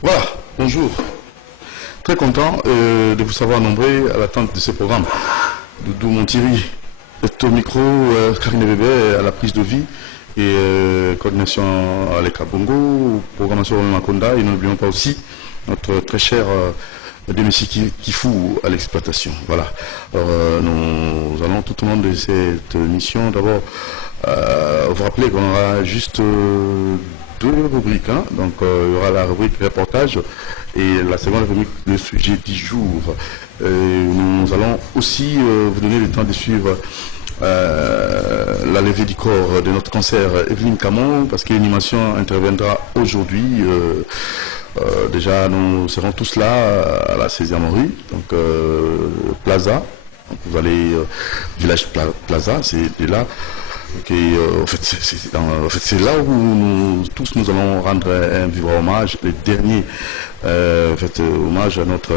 Voilà, bonjour. Très content de vous savoir nombreux à l'attente de ce programme. Doudou Monthiri est au micro, Karine Bébé à la prise de vie et coordination à l'Ekabongo, programmation au Makonda, et n'oublions pas aussi notre très cher Demessi Kifou à l'exploitation. Voilà. Alors, nous allons tout au long de cette mission d'abord vous rappeler qu'on aura juste deux rubriques. Hein. Donc il y aura la rubrique reportage et la seconde rubrique le sujet du jour. Nous allons aussi vous donner le temps de suivre la levée du corps de notre concert Evelyne Camon, parce que l'animation interviendra aujourd'hui. Déjà, nous serons tous là à la 16e rue, donc Plaza. Donc, vous allez village Plaza, c'est là. Okay, en fait, c'est là où nous allons rendre un vivant hommage, le dernier hommage à notre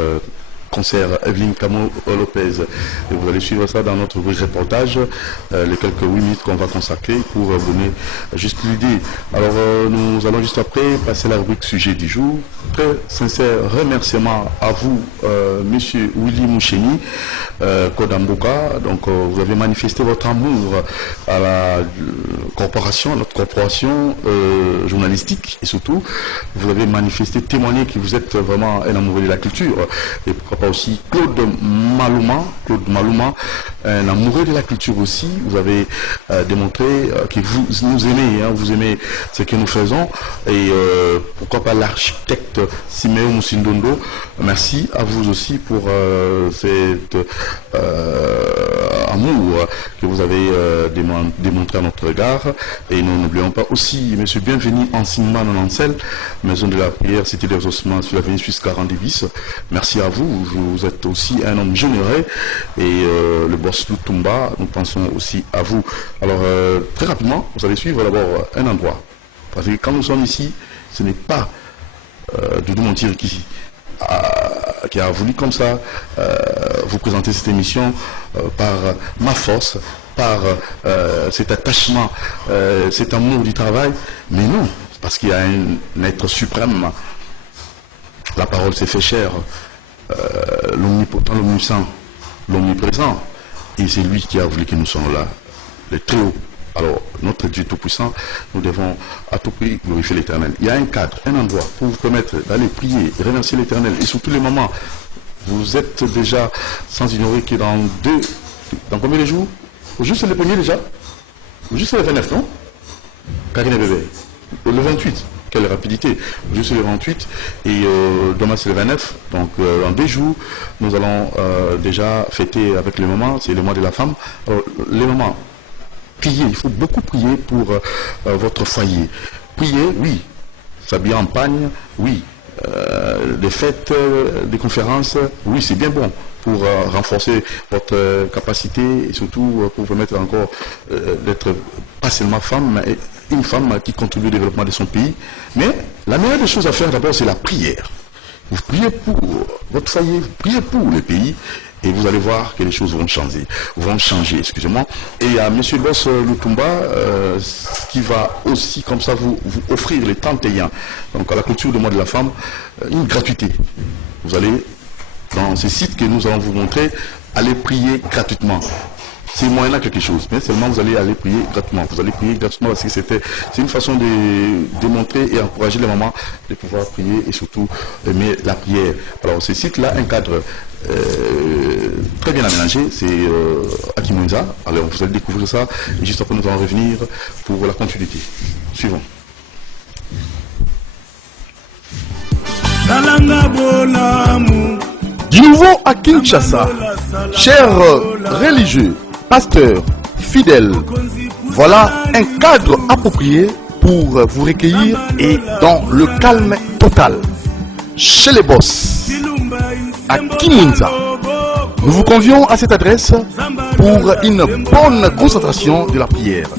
concert Evelyne Camo Lopez. Et vous allez suivre ça dans notre reportage, les quelques 8 minutes qu'on va consacrer pour donner juste l'idée. Alors nous allons juste après passer la rubrique sujet du jour. Très sincère remerciement à vous, monsieur Willy Moucheni, Kodamboka. Donc vous avez manifesté votre amour à la corporation, notre corporation journalistique, et surtout vous avez manifesté, témoigné que vous êtes vraiment un amoureux de la culture. Et pourquoi pas aussi Claude Malouma, un amoureux de la culture aussi. Vous avez démontré que vous nous aimez, hein, vous aimez ce que nous faisons. Et pourquoi pas l'architecte Siméo Moussindondo. Merci à vous aussi pour cet amour que vous avez démontré à notre regard. Et nous n'oublions pas aussi monsieur Bienvenu Enseignement Nancel, Maison de la Prière, Cité des Ossements sur l'avenue Suisse 40 bis. Merci à vous. Vous êtes aussi un homme généreux et le boss Lutumba, nous pensons aussi à vous. Alors très rapidement, vous allez suivre d'abord un endroit. Parce que quand nous sommes ici, ce n'est pas Doudou Monthiri qui a voulu comme ça vous présenter cette émission par ma force, par cet attachement, cet amour du travail, mais non, parce qu'il y a un être suprême. La parole s'est fait chère. L'omnipotent, l'omniscient, l'omniprésent, et c'est lui qui a voulu que nous soyons là, le très haut. Alors, notre Dieu Tout-Puissant, nous devons à tout prix glorifier l'Éternel. Il y a un cadre, un endroit pour vous permettre d'aller prier, remercier l'Éternel, et surtout les moments, vous êtes déjà sans ignorer que dans combien de jours? Juste le premier déjà? Juste le 29, non? Karine Bébé. Le 28. Quelle rapidité, juste le 28 et demain c'est le 29, donc en 2 jours nous allons déjà fêter avec les mamans, c'est le mois de la femme. Alors, les mamans, priez, il faut beaucoup prier pour votre foyer. Priez, oui, s'habiller en pagne, oui, des fêtes, des conférences, oui c'est bien bon pour renforcer votre capacité et surtout pour vous permettre encore d'être pas seulement femme, mais une femme qui contribue au développement de son pays. Mais la meilleure des choses à faire d'abord, c'est la prière. Vous priez pour votre foyer, vous priez pour le pays, et vous allez voir que les choses vont changer, excusez-moi. Et il y a M. Boss Lutumba qui va aussi comme ça vous offrir les 31, donc à la clôture du mois de la femme, une gratuité. Vous allez dans ces sites que nous allons vous montrer, aller prier gratuitement. C'est moyen quelque chose, mais seulement vous allez aller prier gratuitement. Vous allez prier gratuitement parce que c'est une façon de démontrer et encourager les mamans de pouvoir prier et surtout aimer la prière. Alors ce site-là, un cadre très bien aménagé, c'est à Kimonza. Alors vous allez découvrir ça et juste après nous allons revenir pour la continuité. Suivant. Du nouveau à Kinshasa, chers religieux, pasteurs, fidèles, voilà un cadre approprié pour vous recueillir et dans le calme total. Chez les boss, à Kimunza, nous vous convions à cette adresse pour une bonne concentration de la prière.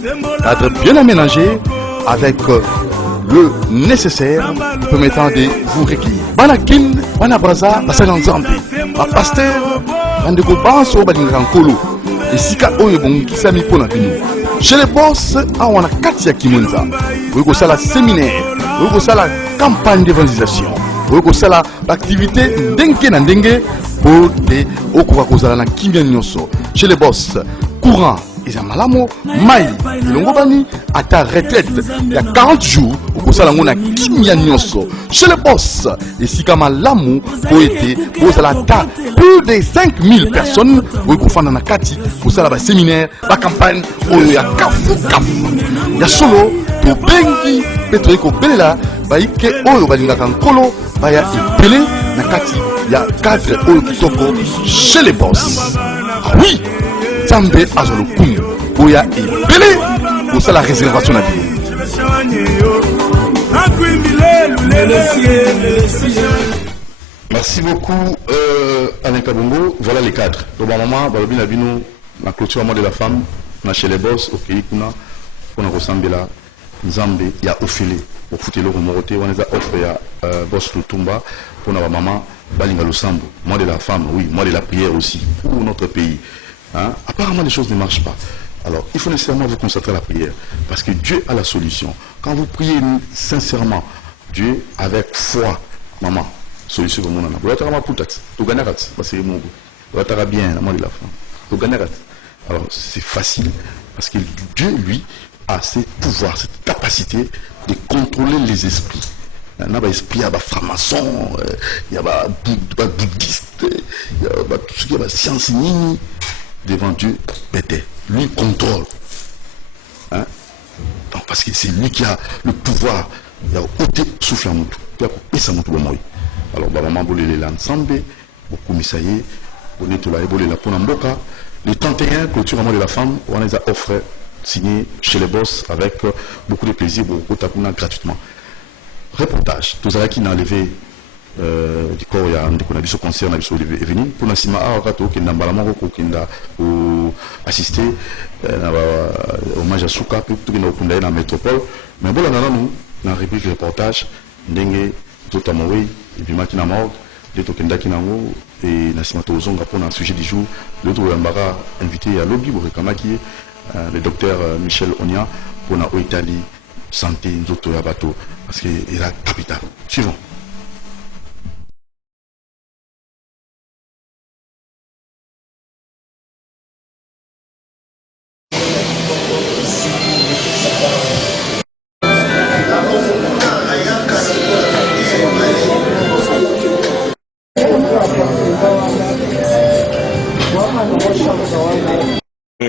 Cadre bien aménagé avec le nécessaire permettant de vous recueillir. Banakin, Banabraza, Basalanzambi, pasteur, Bandeko Banso, Badingankolo, et Sika Oyebong qui s'est mis pour chez les boss, on a Katia Kimunza. Vous avez la séminaire, vous avez la campagne d'évangélisation. okosala activité ndenge na ndenge po te okoka kozala na kimia nyonso. Chez les boss, courant eza malamu, mai elongo bani ata retraite ya 40 jours okosala ngo na kimia nyonso. Chez les boss, esika malamu po ete ozala ata plus de 5000 personnes okofanda na kati kosala ba séminaire, ba campagne oyo ya kafu ya solo to bengi petro ko belela baike oyo balingaka nkolo baya ebele na kati ya cadre oyo kitoko chez les boss. Ah oui, Zambé Azolokum, Oya et Belé, pour ça la réservation à vie. Merci beaucoup Alain Kabongo. Voilà les cadres. Donc maman, Balobi Nabino, la clôture de la femme, on chez les boss, ok, on a ressemblé là, Zambé, il y a Ophélé, pour foutre le remoroté, on les a offert à boss Lutumba, pour notre maman, Balinga Lusambo, moi de la femme, oui, moi de la prière aussi, pour notre pays. Hein? Apparemment, les choses ne marchent pas. Alors, il faut nécessairement vous concentrer à la prière. Parce que Dieu a la solution. Quand vous priez sincèrement, Dieu, avec foi, maman, solution pour mon âme. Vous avez bien, la de la femme. Alors, c'est facile. Parce que Dieu, lui, a ce pouvoir, cette capacité de contrôler les esprits. Il y a des esprits, il y a des francs-maçons, il y a des bouddhistes, il y a tout ce qui est science nini. Devant Dieu, lui contrôle. Hein? Donc, parce que c'est lui qui a le pouvoir. Il a ôté souffle à moutou. Et ça moutou moi. Alors, maman bolé les ensemble, au commissariat, au nettoyé bolé la ponamboka. Le 31, clôture de la femme, on les a offert, signé chez les boss avec beaucoup de plaisir, beaucoup de gratuitement. Reportage, tous ceux qui n'ont enlevé du corps il y a un déconnaissance concert on a vu venir pour nasima akato qui n'a pas la mort qui n'a assisté hommage à Souka tout qui n'a aucun dans la métropole mais bon là nous dans réplique reportage ndenge tout amoré et puis makina mort les tokenda kinango et nasima tozonga pour un sujet du jour l'autre yambara invité à lobby pour rekamaki le docteur Michel Onia pour na Italie santé nzoto ya bato parce que il a capital suivant.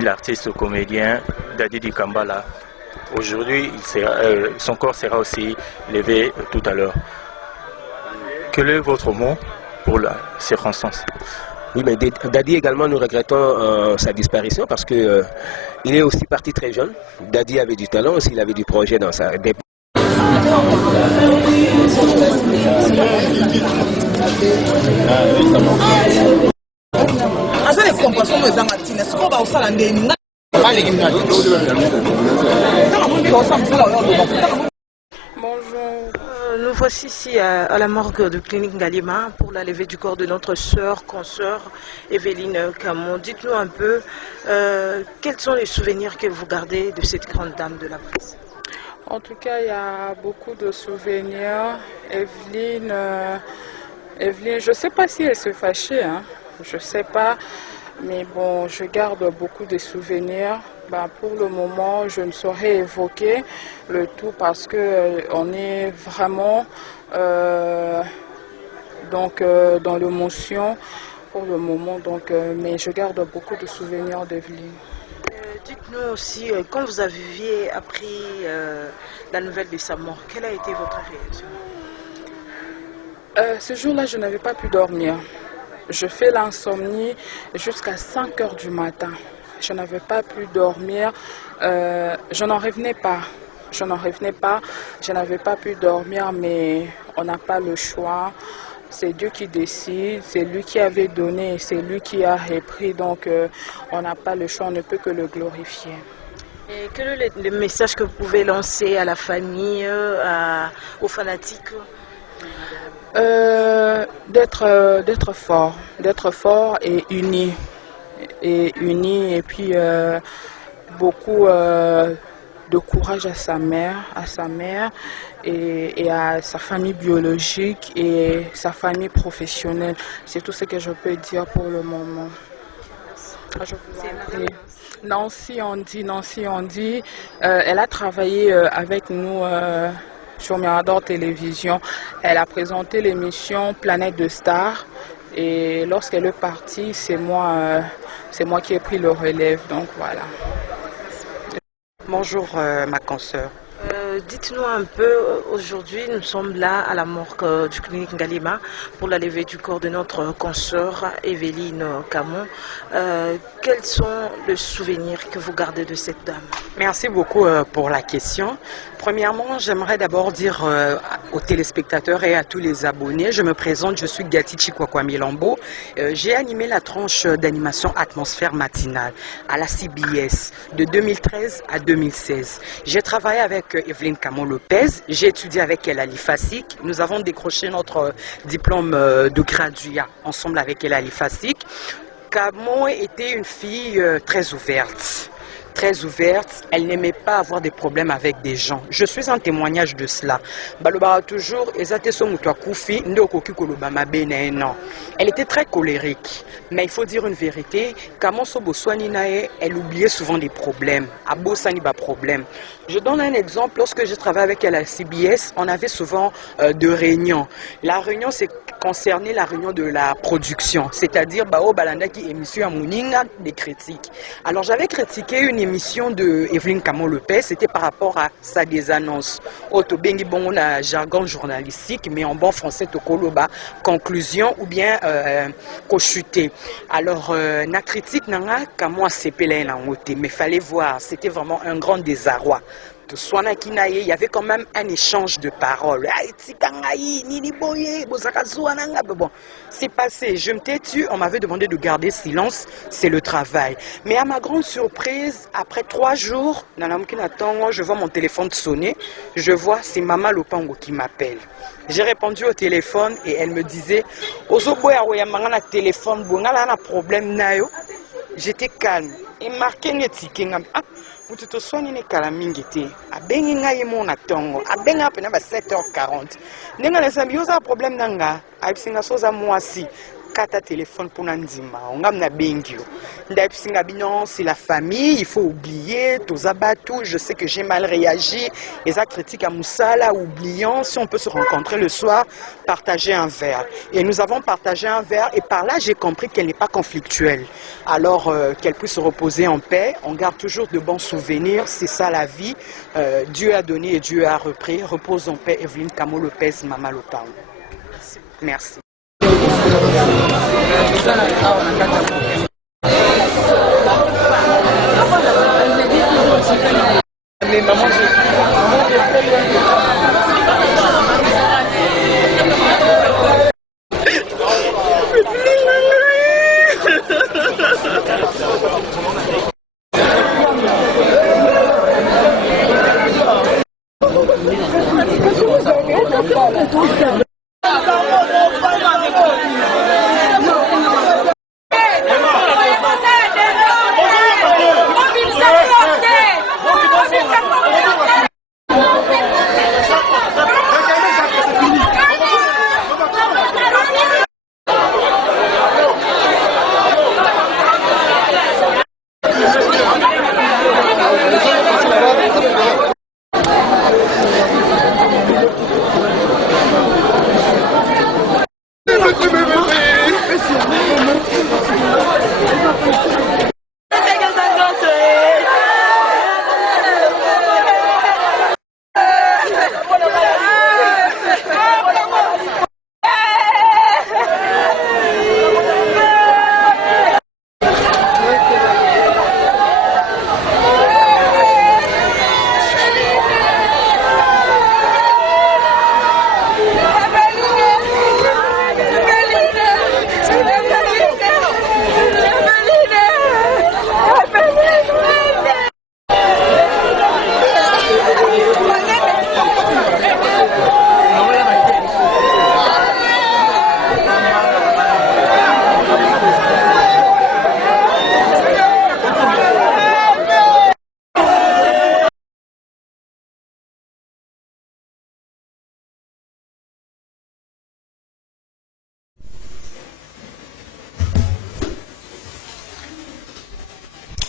L'artiste comédien Dadi Dikambala. Aujourd'hui, son corps sera aussi levé tout à l'heure. Quel est votre mot pour la circonstance? Oui, mais Dadi également, nous regrettons sa disparition parce que il est aussi parti très jeune. Dadi avait du talent aussi, il avait du projet dans sa... Bonjour, nous voici ici à la morgue de Clinique Ngalima pour la levée du corps de notre consoeur Evelyne Camon. Dites-nous un peu, quels sont les souvenirs que vous gardez de cette grande dame de la presse? En tout cas, il y a beaucoup de souvenirs. Evelyne, je ne sais pas si elle se fâchait, hein. Je ne sais pas, mais bon, je garde beaucoup de souvenirs. Ben, pour le moment, je ne saurais évoquer le tout parce qu'on est vraiment dans l'émotion pour le moment. Mais je garde beaucoup de souvenirs d'Evelyne. Dites-nous aussi, quand vous aviez appris la nouvelle de sa mort, quelle a été votre réaction? Ce jour-là, je n'avais pas pu dormir. Je fais l'insomnie jusqu'à 5 heures du matin. Je n'avais pas pu dormir. Je n'en revenais pas. Je n'avais pas pu dormir, mais on n'a pas le choix. C'est Dieu qui décide, c'est lui qui avait donné, c'est lui qui a repris. Donc, on n'a pas le choix, on ne peut que le glorifier. Et quel est le message que vous pouvez lancer à la famille, aux fanatiques? D'être fort et unis. Et puis beaucoup de courage à sa mère et à sa famille biologique et sa famille professionnelle. C'est tout ce que je peux dire pour le moment. Je vous en prie. Nancy Andy, elle a travaillé avec nous sur Mirador Télévision. Elle a présenté l'émission Planète de Stars et lorsqu'elle est partie, c'est moi qui ai pris le relève. Donc voilà. Bonjour ma consoeur. Dites-nous un peu, aujourd'hui nous sommes là à la morgue du clinique Ngalima pour la levée du corps de notre consoeur Evelyne Camon. Quels sont les souvenirs que vous gardez de cette dame? Merci beaucoup pour la question. Premièrement, j'aimerais d'abord dire aux téléspectateurs et à tous les abonnés, je me présente, je suis Gati Chikwakwami Lambo. J'ai animé la tranche d'animation Atmosphère matinale à la CBS de 2013 à 2016. J'ai travaillé avec Evelyne Camon Lopez, j'ai étudié avec elle à l'IFASIC. Nous avons décroché notre diplôme de graduat ensemble avec elle à l'IFASIC. Camon était une fille très ouverte. Très ouverte, elle n'aimait pas avoir des problèmes avec des gens. Je suis un témoignage de cela. Toujours, elle était très colérique, mais il faut dire une vérité, elle oubliait souvent des problèmes. Je donne un exemple, lorsque je travaillais avec elle à la CBS, on avait souvent deux réunions. La réunion, c'est concerné la réunion de la production, c'est-à-dire Balandaki émission à Mouninga des critiques. Alors j'avais critiqué une émission de Evelyne Camon Lopez, c'était par rapport à sa désannonce. Bengi bon a jargon journalistique, mais en bon français tokoloba conclusion ou bien cochuté. Alors na critique nanga Camon a sepelé na ngote, mais fallait voir, c'était vraiment un grand désarroi. Il y avait quand même un échange de paroles. Bon, c'est passé, je me tais tu, on m'avait demandé de garder silence, c'est le travail. Mais à ma grande surprise, après 3 jours, je vois mon téléphone sonner, je vois c'est Maman Lopango qui m'appelle. J'ai répondu au téléphone et elle me disait j'étais calme et marqué mututo soigné ne kala mingi te abengi ngai mona tongo abenga pena ba 7h40 nenga na sambi yoza problème nanga aisinga soza mwasi kata téléphone pour nandima ngam na bengio ndaisinga binon c'est la famille, il faut oublier tous abatou, je sais que j'ai mal réagi, les critiques à Moussala oubliant si on peut se rencontrer le soir, partager un verre. Et nous avons partagé un verre et par là j'ai compris qu'elle n'est pas conflictuelle. Alors qu'elle puisse se reposer en paix, on garde toujours de bons souvenirs, c'est ça la vie. Dieu a donné et Dieu a repris. Repose en paix Evelyne Camon Lopez, Maman Lopango. Merci.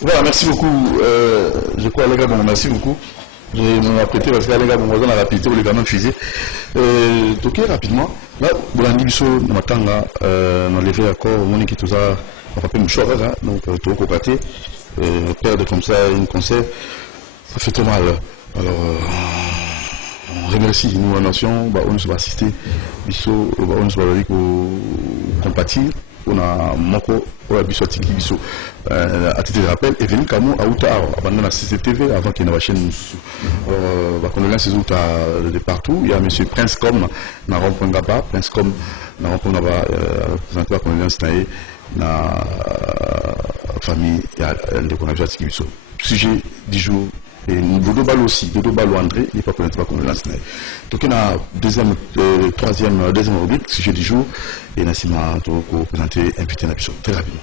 Voilà, merci beaucoup. Je crois, les gars, bon, merci beaucoup. Je m'ai apprêté parce que les gars, bon, on a rapidité, les gamins fusés. Toqué rapidement. Là, pour l'andibiso, nous m'attendons, on a levé à corps, on est qui tout ça, on va pas me choisir, donc, tout au côté, perdre comme ça une concert, ça fait trop mal. Alors, on remercie nous, la nation, bah, on se va assister, biso, on se va aller compatir. On a moko on a biso tiki biso à titre de rappel Evelyn Kamo a outa abandonné la CCTV avant qu'il y ait une chaîne va connaître ces outa de partout. Il y a monsieur Prince Com na rond-point Gaba, Prince Com na rond-point Gaba présenté la connaissance na famille ya de connaissance tiki biso. Sujet du jour et Dodo Balo aussi, Dodo Balo André, il n'est pas connaître pas comme le lance. Donc il y a deuxième rubrique, sujet du jour, et Nassima pour présenter un petit épisode très rapidement.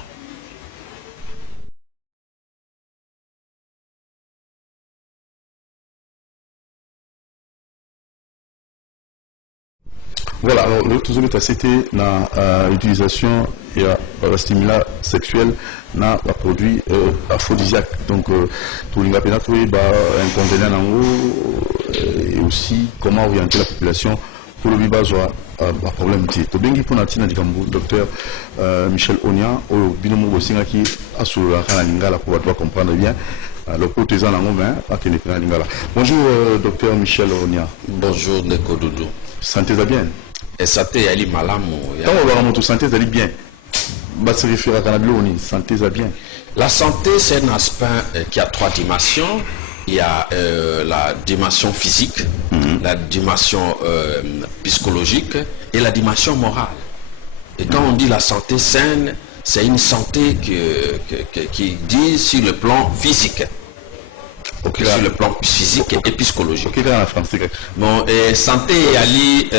Voilà, alors le tout c'était l'utilisation et la stimulat sexuel na un produit aphrodisiaque. Donc tout le monde trouvé inconvénient en haut et aussi comment orienter la population pour le vivage à problème de to bengi pour natina dikambu docteur Michel Onia au binomo bosinga qui a sur la lingala pour pouvoir comprendre bien le protésan en main à la lingala. Bonjour docteur Michel Onia. Bonjour Neko Doudou. Santé ça bien. Et santé ali malamu. Quand on va remonter santé ça bien. Bah se référer à Canablo santé ça bien. La santé c'est un aspect qui a trois dimensions. Il y a la dimension physique, la dimension psychologique et la dimension morale. Et quand on dit la santé saine, c'est une santé qui dit sur le plan physique. Okay, sur le plan physique et psychologique. Okay, bon, santé ali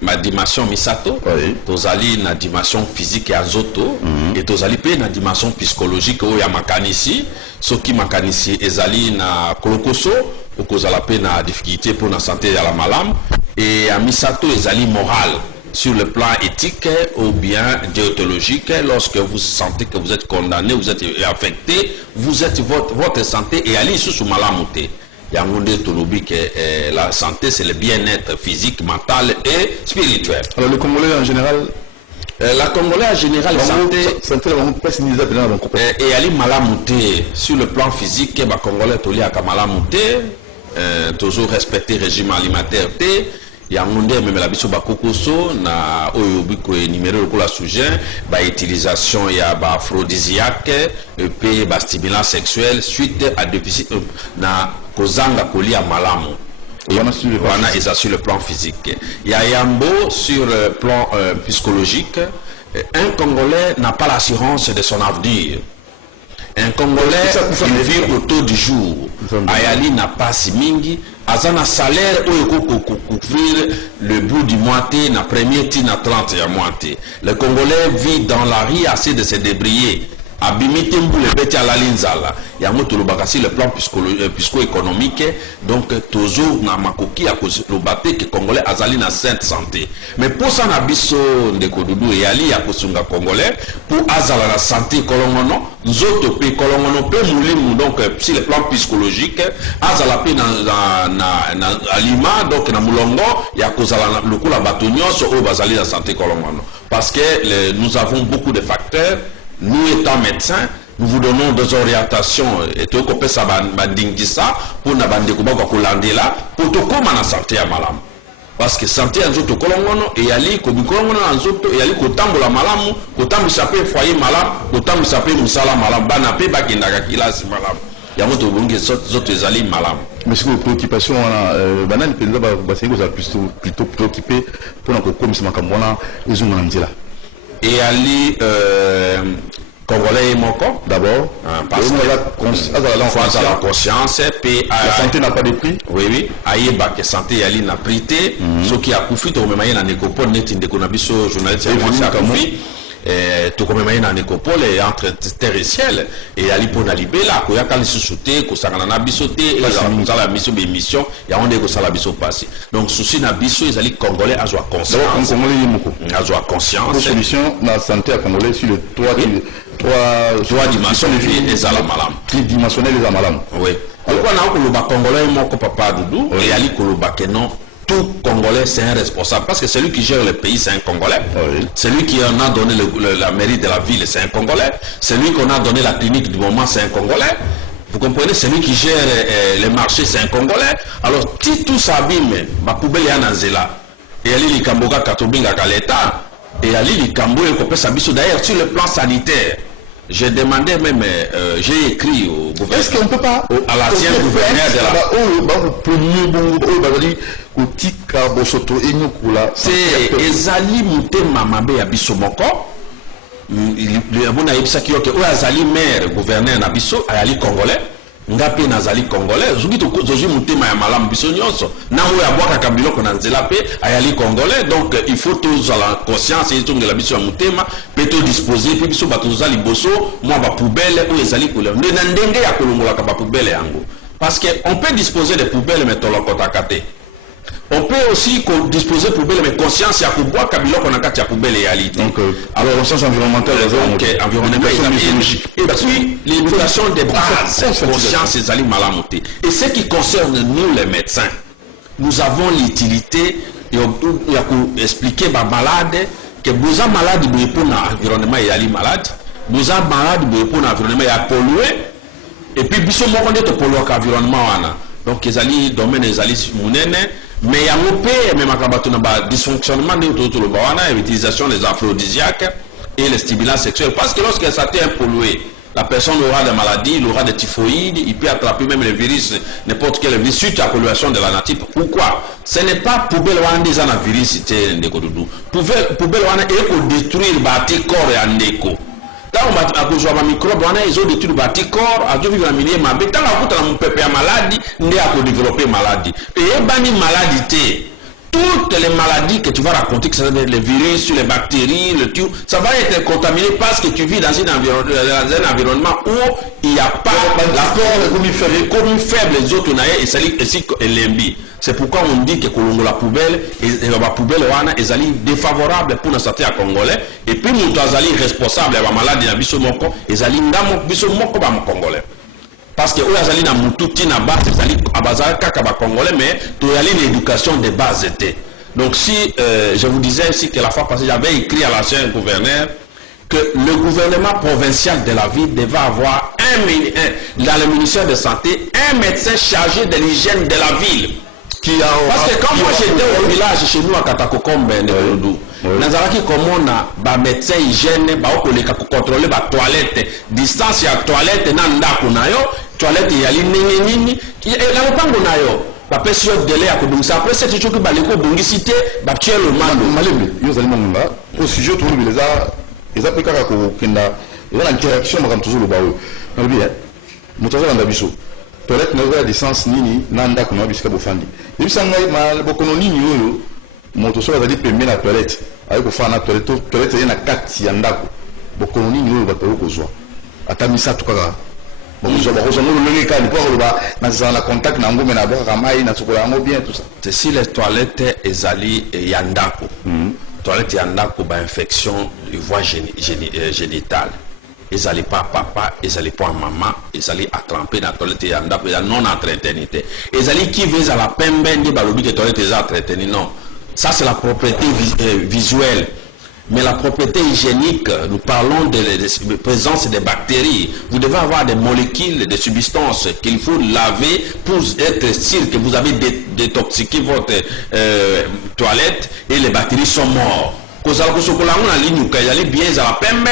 ma dimension misato, tozali na dimension physique et azoto, et tozali pe na dimension psychologique où ya makanisi, soki makanisi ezali na kolokoso, okozala pe na difficulté pour la santé ya la malam, et à misato ezali moral. Sur le plan éthique ou bien déontologique, lorsque vous sentez que vous êtes condamné, vous êtes affecté, vous êtes votre santé et allez sous malamuté. La santé, c'est le bien-être physique, mental et spirituel. Alors le Congolais en général, la Congolais en général, santé et allez malamuté. Sur le plan physique, les Congolais toli à malamuté, toujours respecter le régime alimentaire. Yangonde même la biso bakokoso na oyo biko numéro ko la sujet ba utilisation ya ba aphrodisiaque et ba stimulant sexuel suite à déficit na kozanga kolia malamu. Wana eza sur le plan physique. Ya yambo sur le plan psychologique. Un Congolais n'a pas l'assurance de son avenir. Un Congolais il vit autour du jour. Ayali n'a pas si mingi. Azana salaire ou couvrir le bout du mois na premier ti na 30 ya mois. Le Congolais vit dans la rue assez de se débrouiller. Abimite mbou le beti à la linzala. Yango to lobakasi le plan psycho-économique. Donc toujours na makoki ya lobate que Congolais azali na sainte santé. Mais pour ça na biso ndeko Doudou et ali ya kosunga Congolais pour azala na santé kolongono nzoto pe kolongono pe mulimu donc sur le plan psychologique azala pe na alima donc na mulongo ya kozala lokula batonyoso o bazali na santé kolongono parce que nous avons beaucoup de facteurs. Nous étant médecins, nous vous donnons des orientations et tout comme ça bandingisa pour na bande ko ba ko landela pour to koma na santé à malam. Parce que santé en zoto kolongono et ali ko bikolongono en zoto et ali ko tambola malamu, ko tambisa pe foyer malam, ko tambisa pe musala malam bana pe ba kindaka kilasi malam. Ya moto bonge zoto ezali malam. Mais c'est une préoccupation banane penza ba c'est plutôt préoccupé pour na ko komisa makambona ezunga na nzela. Et Ali Congolais et Moko d'abord parce que la conscience la santé n'a pas de prix. Oui aïeba que santé Ali n'a prité ce qui a profité au même na nécopone net ndeko na biso journaliste à Kamoui tout comme même dans l'écopole entre terre et ciel et ali pour libéla ko yakali sous-sauter ko sangana na bisoté et la mission émission ya onde ko sala biso passé donc souci na biso ils ali congolais a joie conscience a joie conscience solution na santé à congolais sur le trois dimensions de vie des alamalam tridimensionnel des alamalam oui donc on a ko le congolais moko papa Doudou et ali ko le non tout Congolais, c'est un responsable. Parce que celui qui gère le pays, c'est un Congolais. Oui. Celui qui en a donné la mairie de la ville, c'est un Congolais. Celui qu'on a donné la clinique du moment, c'est un Congolais. Vous comprenez? Celui qui gère les marchés, c'est un Congolais. Alors, si tout s'abîme, ma poubelle est en Zela. Et Ali Likamboga Katobinga Kaleta. Et Ali Likambo et Kopé Sabiso. D'ailleurs, sur le plan sanitaire, j'ai demandé même, j'ai écrit au gouvernement. Est-ce qu'on ne peut pas à l'ancien gouverneur de la... C'est Ezali Mutema Mabe Abiso Moko. Il y a Azali maire, gouverneur Nabiso, Ayali Congolais. Ngape nazali congolais zuki to zoji mutema ya malamu biso nyonso na ho ya bwaka kabilo ko nanzela pe ayali congolais donc il faut tous la conscience et tout la biso ya mutema pe to disposer pe biso bato zali boso moi ba poubelle ou ezali kule na ndenge ya kolongola ka ba poubelle yango parce que on peut disposer des poubelles mais to lokota kate. On peut aussi disposer poubelle mais conscience ya kubwa kabilo ko na kati ya poubelle ya réalité. Donc alors conscience environnementale et puis l'éducation des bases conscience et zali malamuté. Et ce qui concerne nous les médecins, nous avons l'utilité et on a expliqué ba malade que vous êtes malade pour l'environnement et ali malade, vous êtes malade pour l'environnement et pollué et puis biso moko ndeto polluer l'environnement wana. Donc ezali domaine ezali munene mais il y a un peu même à dysfonctionnement de l'utilisation des aphrodisiaques et les stimulants sexuels. Parce que lorsque ça est pollué, la personne aura des maladies, il aura des typhoïdes, il peut attraper même les virus, n'importe quel virus, suite à la pollution de la nature. Pourquoi? Ce n'est pas poubelle wana des virus, c'était un décodoudou. Poubelle wana est détruire le bâti corps et un écho. Tant on a microbe, ils ont détruit le bâti corps, à deux vivre milieu ma bête, tant on a mon pépé maladie, n'est à développer maladie. Et bani maladie, toutes les maladies que tu vas raconter, que ce soit les virus, les bactéries, le tout, ça va être contaminé parce que tu vis dans un environnement où il n'y a pas l'accord comme faible les autres et l'embi. C'est pourquoi on dit que la poubelle et la poubelle est défavorable pour la santé à Congolais et puis nous sommes responsables de la maladie de biso moko et zali ndamo biso moko ba Congolais. Parce que aujourd'hui na mututi na base zali abazaka kaka ba Congolais mais to yali l'éducation de base était. Donc si je vous disais ici que la fois passée j'avais écrit à l'ancien gouverneur que le gouvernement provincial de la ville devait avoir dans le ministère de santé un médecin chargé de l'hygiène de la ville. Parce que quand moi j'étais au village chez nous à Katakokombe, nazaraki komona ba médecin hygiène ba okoleka ko contrôler ba toilette distance ya toilette na ndako nayo toilette ya nini na lopango nayo ba pesi yo délai ya kobungisa après cette chose que ba leko bungisi te ba tielo mando malembe yo zali manga au sujet tout le les appliquera ko kenda eza na interaction makambo tozolo bawo na bien mutaza na biso toilette na za distance nini na ndako na bisika bofandi yebisa ngai ma bokono nini oyo moto so azali pembe na toilette ayi ko fana toilette yana kati ya ndako bokono nini oyo bato kozwa atamisa tukaka bokozwa ngolo lenge kali pour ba na za na contact na ngome na boka mai na tukola ngo bien tout ça. C'est si les toilettes ezali ya ndako toilette ya ndako ba infection de voie génitale. Ils n'allaient pas papa, ils n'allaient pas maman, ils allaient attraper dans la toilette et la non-entretennité. Ils allaient qui veut à la peine de balobi que toilette est entretenue. Non. Ça, c'est la propriété visuelle. Mais la propriété hygiénique, nous parlons de la présence des bactéries. Vous devez avoir des molécules, des substances qu'il faut laver pour être sûr que vous avez détoxiqué votre toilette et les bactéries sont mortes.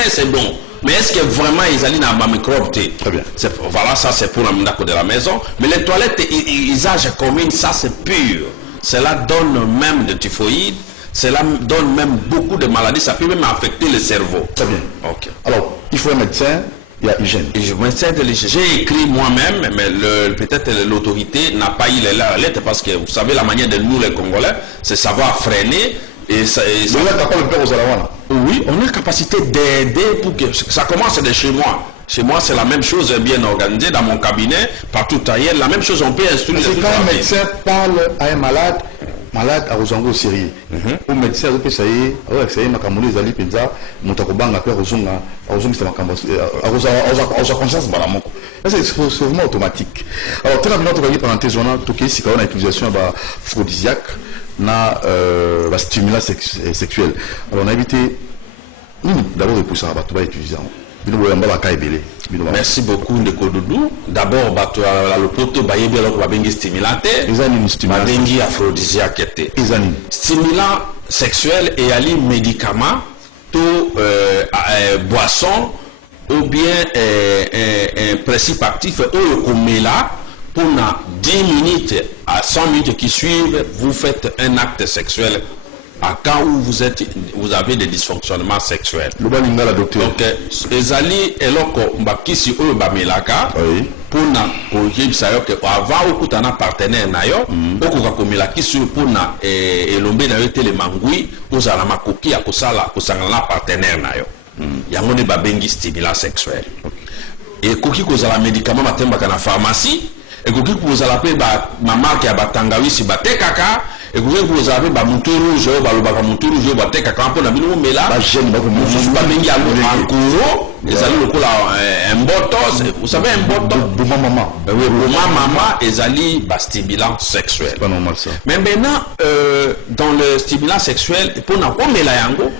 C'est bon. Mais est-ce que vraiment ils allaient dans ma microbe? Très bien. Voilà, ça c'est pour la de la maison. Mais les toilettes, usage commun, ça c'est pur. Cela donne même de typhoïde, cela donne même beaucoup de maladies, ça peut même affecter le cerveau. Très bien. Ok. Alors, il faut un médecin, il y a hygiène. J'ai écrit moi-même, mais peut-être l'autorité n'a pas eu la lettre parce que vous savez, la manière de nous les Congolais, c'est savoir freiner. Et ça, oui, on a la capacité d'aider pour que ça commence de chez moi. Chez moi, c'est la même chose bien organisée dans mon cabinet, partout ailleurs, la même chose, on peut instruire. C'est quand un médecin parle à un malade à Rosango sérieux. Au médecin, il peut essayer, ma camoufler les alliés, penza, mon takobanga, après Rosonga, Rosonga, c'est ma camoufler, à conscience, voilà, c'est vraiment automatique. Alors, très rapidement, tu vas parenthèse, on a toqué si on a utilisation aphrodisiaque, na stimulant sexuel. Alors, on a évité, d'abord, pour ça, tu vas utiliser. Merci beaucoup Ndeko Doudou. D'abord, le poto bayebi alors va bengi stimulateur, bengi aphrodisiaque. Stimulant sexuel et ali médicament, tout boisson ou bien un principe actif ou le comela pour 10 minutes à 100 minutes qui suivent, vous faites un acte sexuel. À cas où vous avez des dysfonctionnements sexuels. Donc, les alliés et l'autre mbakisi ou bamelaka pour na avant ou kutana partenaire nayo okuka komelaki sur pour na elombe na yo tele mangui ozala makoki ya kosala kosangana partenaire nayo. Yango ne babengi stimulant sexuel. Et koki kozala médicament matembaka na pharmacie et koki kozala pe ba marque ya batangawisi batekaka. Et vous avez un montou rouge, vous savez un botto, et stimulant sexuel. C'est pas normal ça. Mais maintenant, dans le stimulant sexuel, pour n'a pas mélango,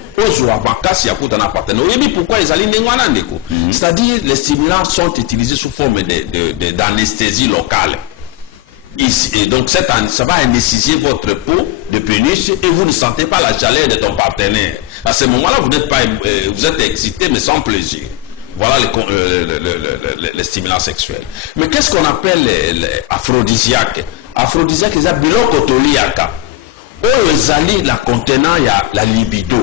pourquoi ils allaient c'est-à-dire les stimulants sont utilisés sous forme d'anesthésie locale. Ici, et donc ça va anesthésier votre peau de pénis et vous ne sentez pas la chaleur de ton partenaire. À ce moment-là, vous n'êtes pas, vous êtes excité mais sans plaisir. Voilà les stimulants sexuels. Mais qu'est-ce qu'on appelle les aphrodisiaques? Aphrodisiaques, c'est bilokotoliaka. Où les alliés la contenant, il y a la libido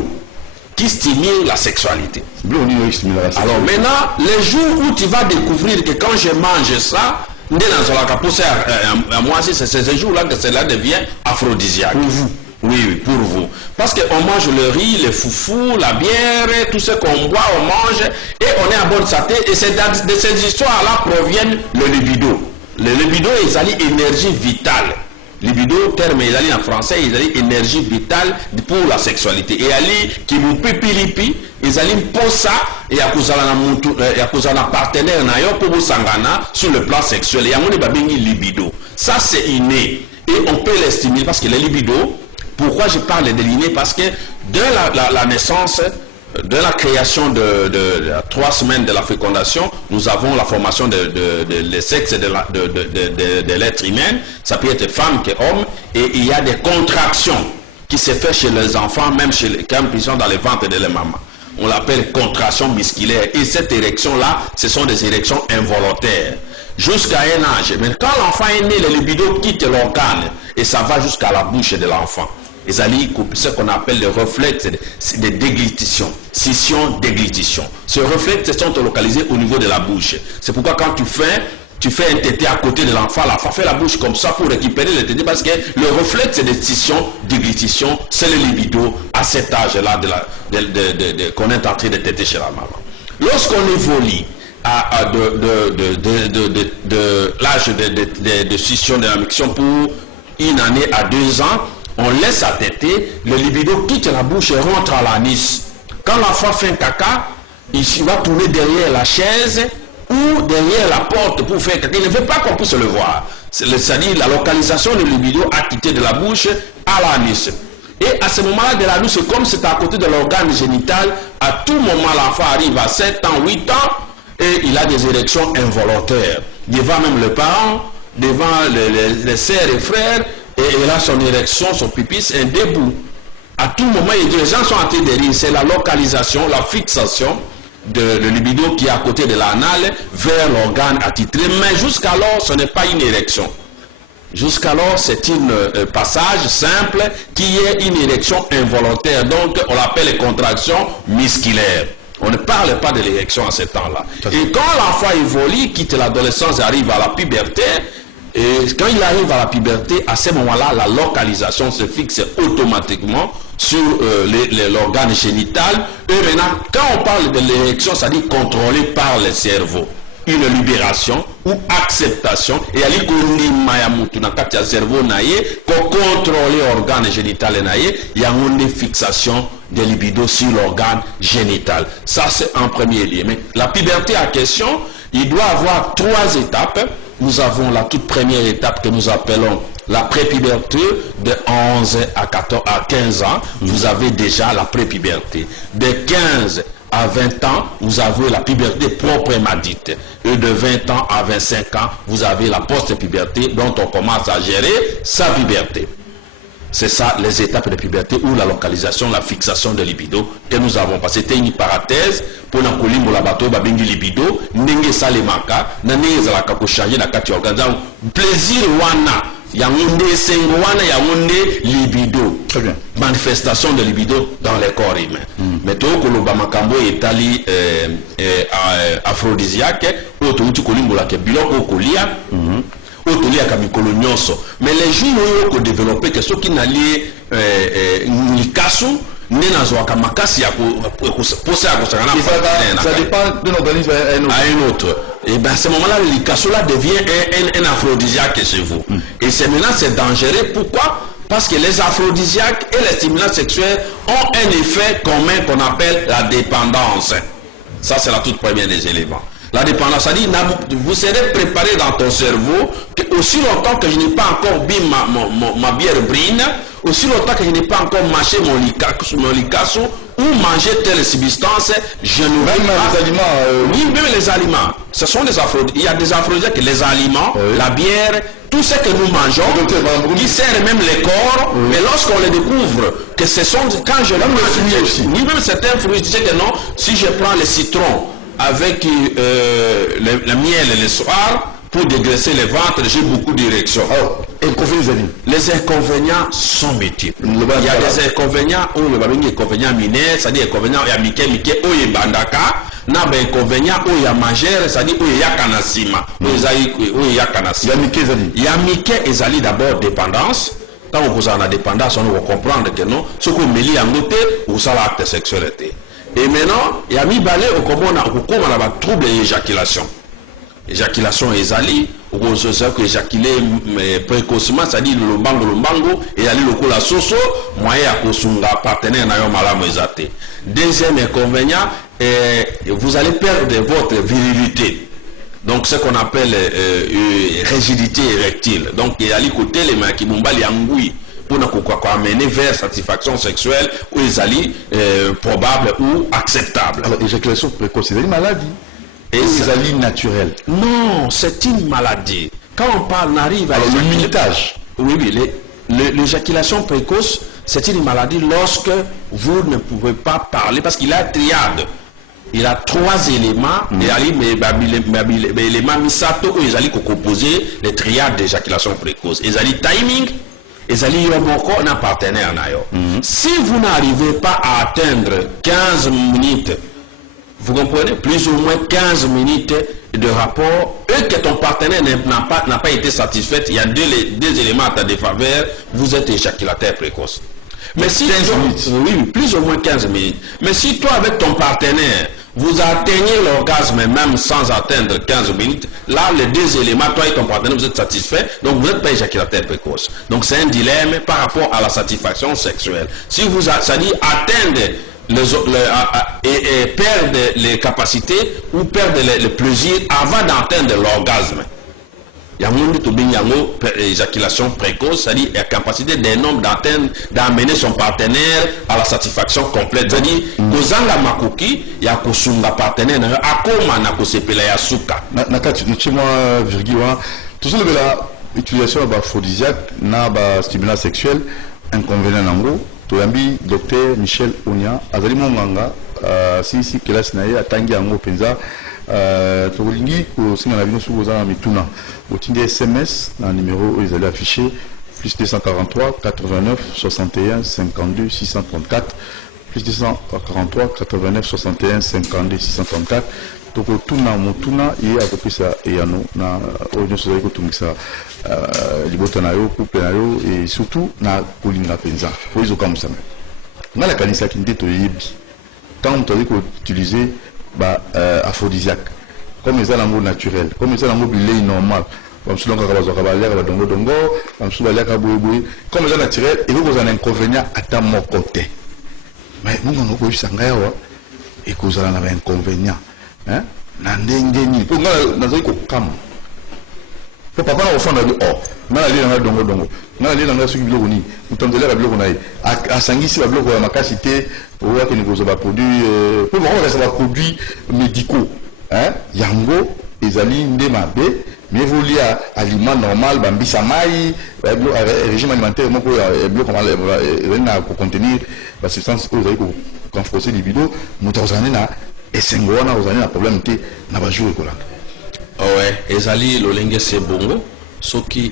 qui stimule la sexualité. Alors maintenant, les jours où tu vas découvrir que quand je mange ça, moi c'est ces jours-là que cela devient aphrodisiaque. Pour vous? Oui, pour vous. Parce qu'on mange le riz, le foufou, la bière, tout ce qu'on boit, on mange et on est en bonne santé. Et de ces histoires-là proviennent le libido. Le libido est une énergie vitale. Libido, terme en français, il est énergie vitale pour la sexualité. Et ali qui vous pipilipi, ils allaient posa et à cause de la partenaire pour vous sangana sur le plan sexuel. Et à mon libido. Ça c'est inné. Et on peut l'estimer parce que le libido, pourquoi je parle de l'inné? Parce que de la naissance, de la création de 3 semaines de la fécondation, nous avons la formation le sexe de l'être humain, ça peut être femme que homme, et il y a des contractions qui se font chez les enfants, même quand ils sont dans les ventres de leur maman. On l'appelle contraction musculaire, et cette érection-là, ce sont des érections involontaires. Jusqu'à un âge, mais quand l'enfant est né, le libido quitte l'organe, et ça va jusqu'à la bouche de l'enfant. Les alliés, ce qu'on appelle le réflexe de déglutition, scission-déglutition. Ces réflexes sont localisés au niveau de la bouche. C'est pourquoi quand tu fais un tété à côté de l'enfant, l'enfant fait la bouche comme ça pour récupérer le tété parce que le réflexe de scission-déglutition, c'est le libido à cet âge-là qu'on est en train de téter chez la maman. Lorsqu'on évolue de l'âge de scission de la miction pour une année à 2 ans, on laisse à téter, le libido quitte la bouche et rentre à l'anis. Quand l'enfant fait un caca, il va tourner derrière la chaise ou derrière la porte pour faire caca. Il ne veut pas qu'on puisse le voir. C'est-à-dire la localisation du libido a quitté de la bouche à l'anis. Et à ce moment-là de la bouche, c'est comme c'est à côté de l'organe génital, à tout moment l'enfant arrive à 7 ans, 8 ans, et il a des érections involontaires. Devant même le parent, devant les sœurs et frères, et il a son érection, son pipis, un debout. À tout moment, les gens sont en train de rire. C'est la localisation, la fixation de libido qui est à côté de l'anal vers l'organe attitré. Mais jusqu'alors, ce n'est pas une érection. Jusqu'alors, c'est un passage simple qui est une érection involontaire. Donc, on l'appelle contraction musculaire. On ne parle pas de l'érection à ce temps-là. Et quand l'enfant évolue, quitte l'adolescence et arrive à la puberté, et quand il arrive à la puberté, à ce moment-là, la localisation se fixe automatiquement sur l'organe génital. Et maintenant, quand on parle de l'érection, ça dit contrôlée par le cerveau. Une libération ou acceptation. Et ali konima ya mutu na kati ya cerveau na ye, ko contrôler organe génital na ye, il y a une fixation de libido sur l'organe génital. Ça, c'est en premier lieu. Mais la puberté en question, il doit avoir 3 étapes. Nous avons la toute première étape que nous appelons la prépuberté de 11 à 15 ans. Vous avez déjà la prépuberté. De 15 à 20 ans, vous avez la puberté proprement dite. Et de 20 ans à 25 ans, vous avez la post-puberté dont on commence à gérer sa puberté. C'est ça les étapes de puberté ou la localisation, la fixation de libido que nous avons passé. C'était une parenthèse pour nous coller la bateau, babengi libido, n'enge salemaka, n'enge zalaka ko changer na kati organisation plaisir wana, yangonde sengo wana yangonde libido. Très bien. Manifestation de libido dans les corps humains. Mais tout koloba makambo etali aphrodisiaque, auto uti kolimbola ke biloko kolia. Mais les jours où on développe que ce qui n'a lié Nikasu, ça dépend d'un organisme à un autre. Et bien à ce moment-là, le Nikasu devient un aphrodisiaque chez vous. Et c'est maintenant c'est dangereux. Pourquoi? Parce que les aphrodisiaques et les stimulants sexuels ont un effet commun qu'on appelle la dépendance. Ça, c'est la toute première des éléments. La dépendance, ça dit, vous serez préparé dans ton cerveau que aussi longtemps que je n'ai pas encore bu ma bière brine, aussi longtemps que je n'ai pas encore mâché mon licasso ou mangé telle substance, je ne même pas... les aliments. Oui, même les aliments. Ce sont des aphrodisiaques. Il y a des aphrodisiaques, les aliments, la bière, tout ce que nous mangeons, qui sert même les corps, mais lorsqu'on les découvre, que ce sont, quand je les mange, oui, même certains fruits, tu sais que non, si je prends le citron, avec le miel le soir, pour dégraisser le ventre, j'ai beaucoup d'érections. Les inconvénients sont multiples. Il y a des inconvénients où le inconvénient mineur, c'est-à-dire inconvénients où il y a Mike, où il y a Bandaka, il y a inconvénients où il y a majeur, c'est-à-dire où il y a Kanasima. Il y a Kanasima. Il y a Mike et Zali d'abord dépendance. Quand vous avez la dépendance, on va comprendre que non, ce qu'on met en côté, ou ça l'acte sexualité. Et maintenant, il y a mis balai au comment on a trouble d'éjaculation. Éjaculation et zali, on se sait que éjaculer précocement, c'est-à-dire le lombango, et aller le coup la soso, moyen à kosunga partenaire na yo malamu ezate. Deuxième inconvénient, vous allez perdre votre virilité. Donc ce qu'on appelle rigidité érectile. Donc il y a les côtés les mains qui m'ont bali angui. Pour nous amener vers satisfaction sexuelle ou probable ou acceptable. Alors, éjaculation précoce, c'est une maladie. Et c'est naturelle. Non, c'est une maladie. Quand on parle, on arrive à l'immunitage. Oui, l'éjaculation précoce, c'est une maladie lorsque vous ne pouvez pas parler parce qu'il a triade. Il a 3 éléments, et l'élément misato, ils allaient composer les triades d'éjaculation précoce. Ils allaient timing. Et Zali Yoboko n'a partenaire. Si vous n'arrivez pas à atteindre 15 minutes, vous comprenez, plus ou moins 15 minutes de rapport, et que ton partenaire n'a pas été satisfait, il y a deux éléments à ta défaveur, vous êtes éjaculateur précoce. Mais si 15 minutes. Oui, plus ou moins 15 minutes. Mais si toi avec ton partenaire, vous atteignez l'orgasme même sans atteindre 15 minutes, là les 2 éléments, toi et ton partenaire, vous êtes satisfaits, donc vous n'êtes pas éjaculateur précoce. Donc c'est un dilemme par rapport à la satisfaction sexuelle. Si vous, ça dit atteindre et perdre les capacités ou perdre le plaisir avant d'atteindre l'orgasme. Il y a une éjaculation précoce, c'est-à-dire la capacité d'un homme d'amener son partenaire à la satisfaction complète. C'est-à-dire, kozanga makoki, il y a kosunga partenaire, akoma na kosepela ya suka. Nakati, moi, Virgile, tout ça, l'utilisation d'aphrodisiaque, na stimulant sexuel, inconvénient nango, toyambi, docteur Michel Onya, azali monganga, si classe naye, atangi yango penza, tolingi kosinga na bino soki oza na mituna otindi SMS na numéro oyo ezali affiché plus 243 89 61 52 634 plus 243 89 61 52 634 tokotuna motuna ye akopesa eyano na oyo nyonso ozali kotungisa libota na yo couple na yo et surtout na kolinga mpenza po ezokamwisanga. nga la kanisa kinde to yebi tant to ko utiliser aphrodisiaque comme les alango naturel comme les alango bilei normal comme selon ka bazo ka balia ka dongo comme sous balia ka boui comme les naturel et vous avez un inconvénient à ta mon côté mais nous on ko yisanga yawa et ko zala na inconvénient hein na ndenge ni ko nga na zo ko kam ko papa na ofanda de na ali na dongo na ali na suki biloko ni mutondela ka biloko na ye asangisi ba biloko ya makasi te o ya ke ni ko zo ba produit pour moi on va produits médicaux hein yango ezali nde mabe mais vous lié à aliment normal bambisa mai régime alimentaire moko ya biloko na ko contenir ba substance aux aiko renforcer libido mutazana na esengo wana ozali na problème te na ba jour ekolanda. Ouais, ezali lolenge se bongo soki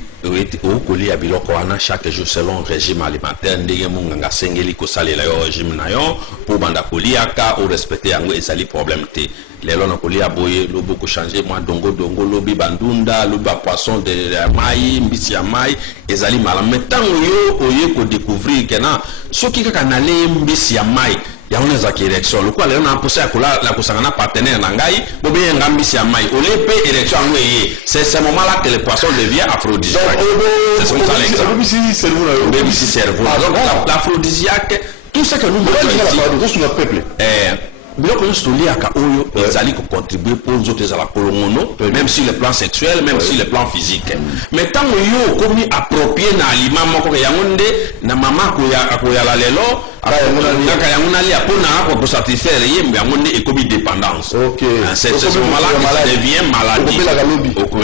okoli ya biloko wana chaque jour selon régime alimentaire ndenge munganga sengeli kosalela yo régime na yo pour banda koliaka ou respecter yango ezali problème te lelo na kolia boye lobo ko changer moi dongo lobi bandunda lobi ba poisson de mai mbisi ya mai ezali mala metango yo oye ko découvrir kena soki kaka na le mbisi ya mai ya on za ki érection le quoi lelo na posa la kusangana partenaire na ngai bobe nga mbisi ya mai ole pe érection ngwe c'est ce moment là que le poisson devient aphrodisiaque. C'est ce qu'on a l'exemple. BBC cerveau. Donc l'aphrodisiaque, tout ce que nous mettons ici, biloko nyonso toliaka oyo ezali kocontribuer pour nzoto ezala kolongono même sur le plan sexuel même sur le plan physique mais ntango yo okomi approprié na aliment moko yango nde na mama akoyala lelo kaka yango nalia mpona kosatisfaire ye mbe yango nde ekomi dépendance. C'est ce moment-là que ça devient maladie.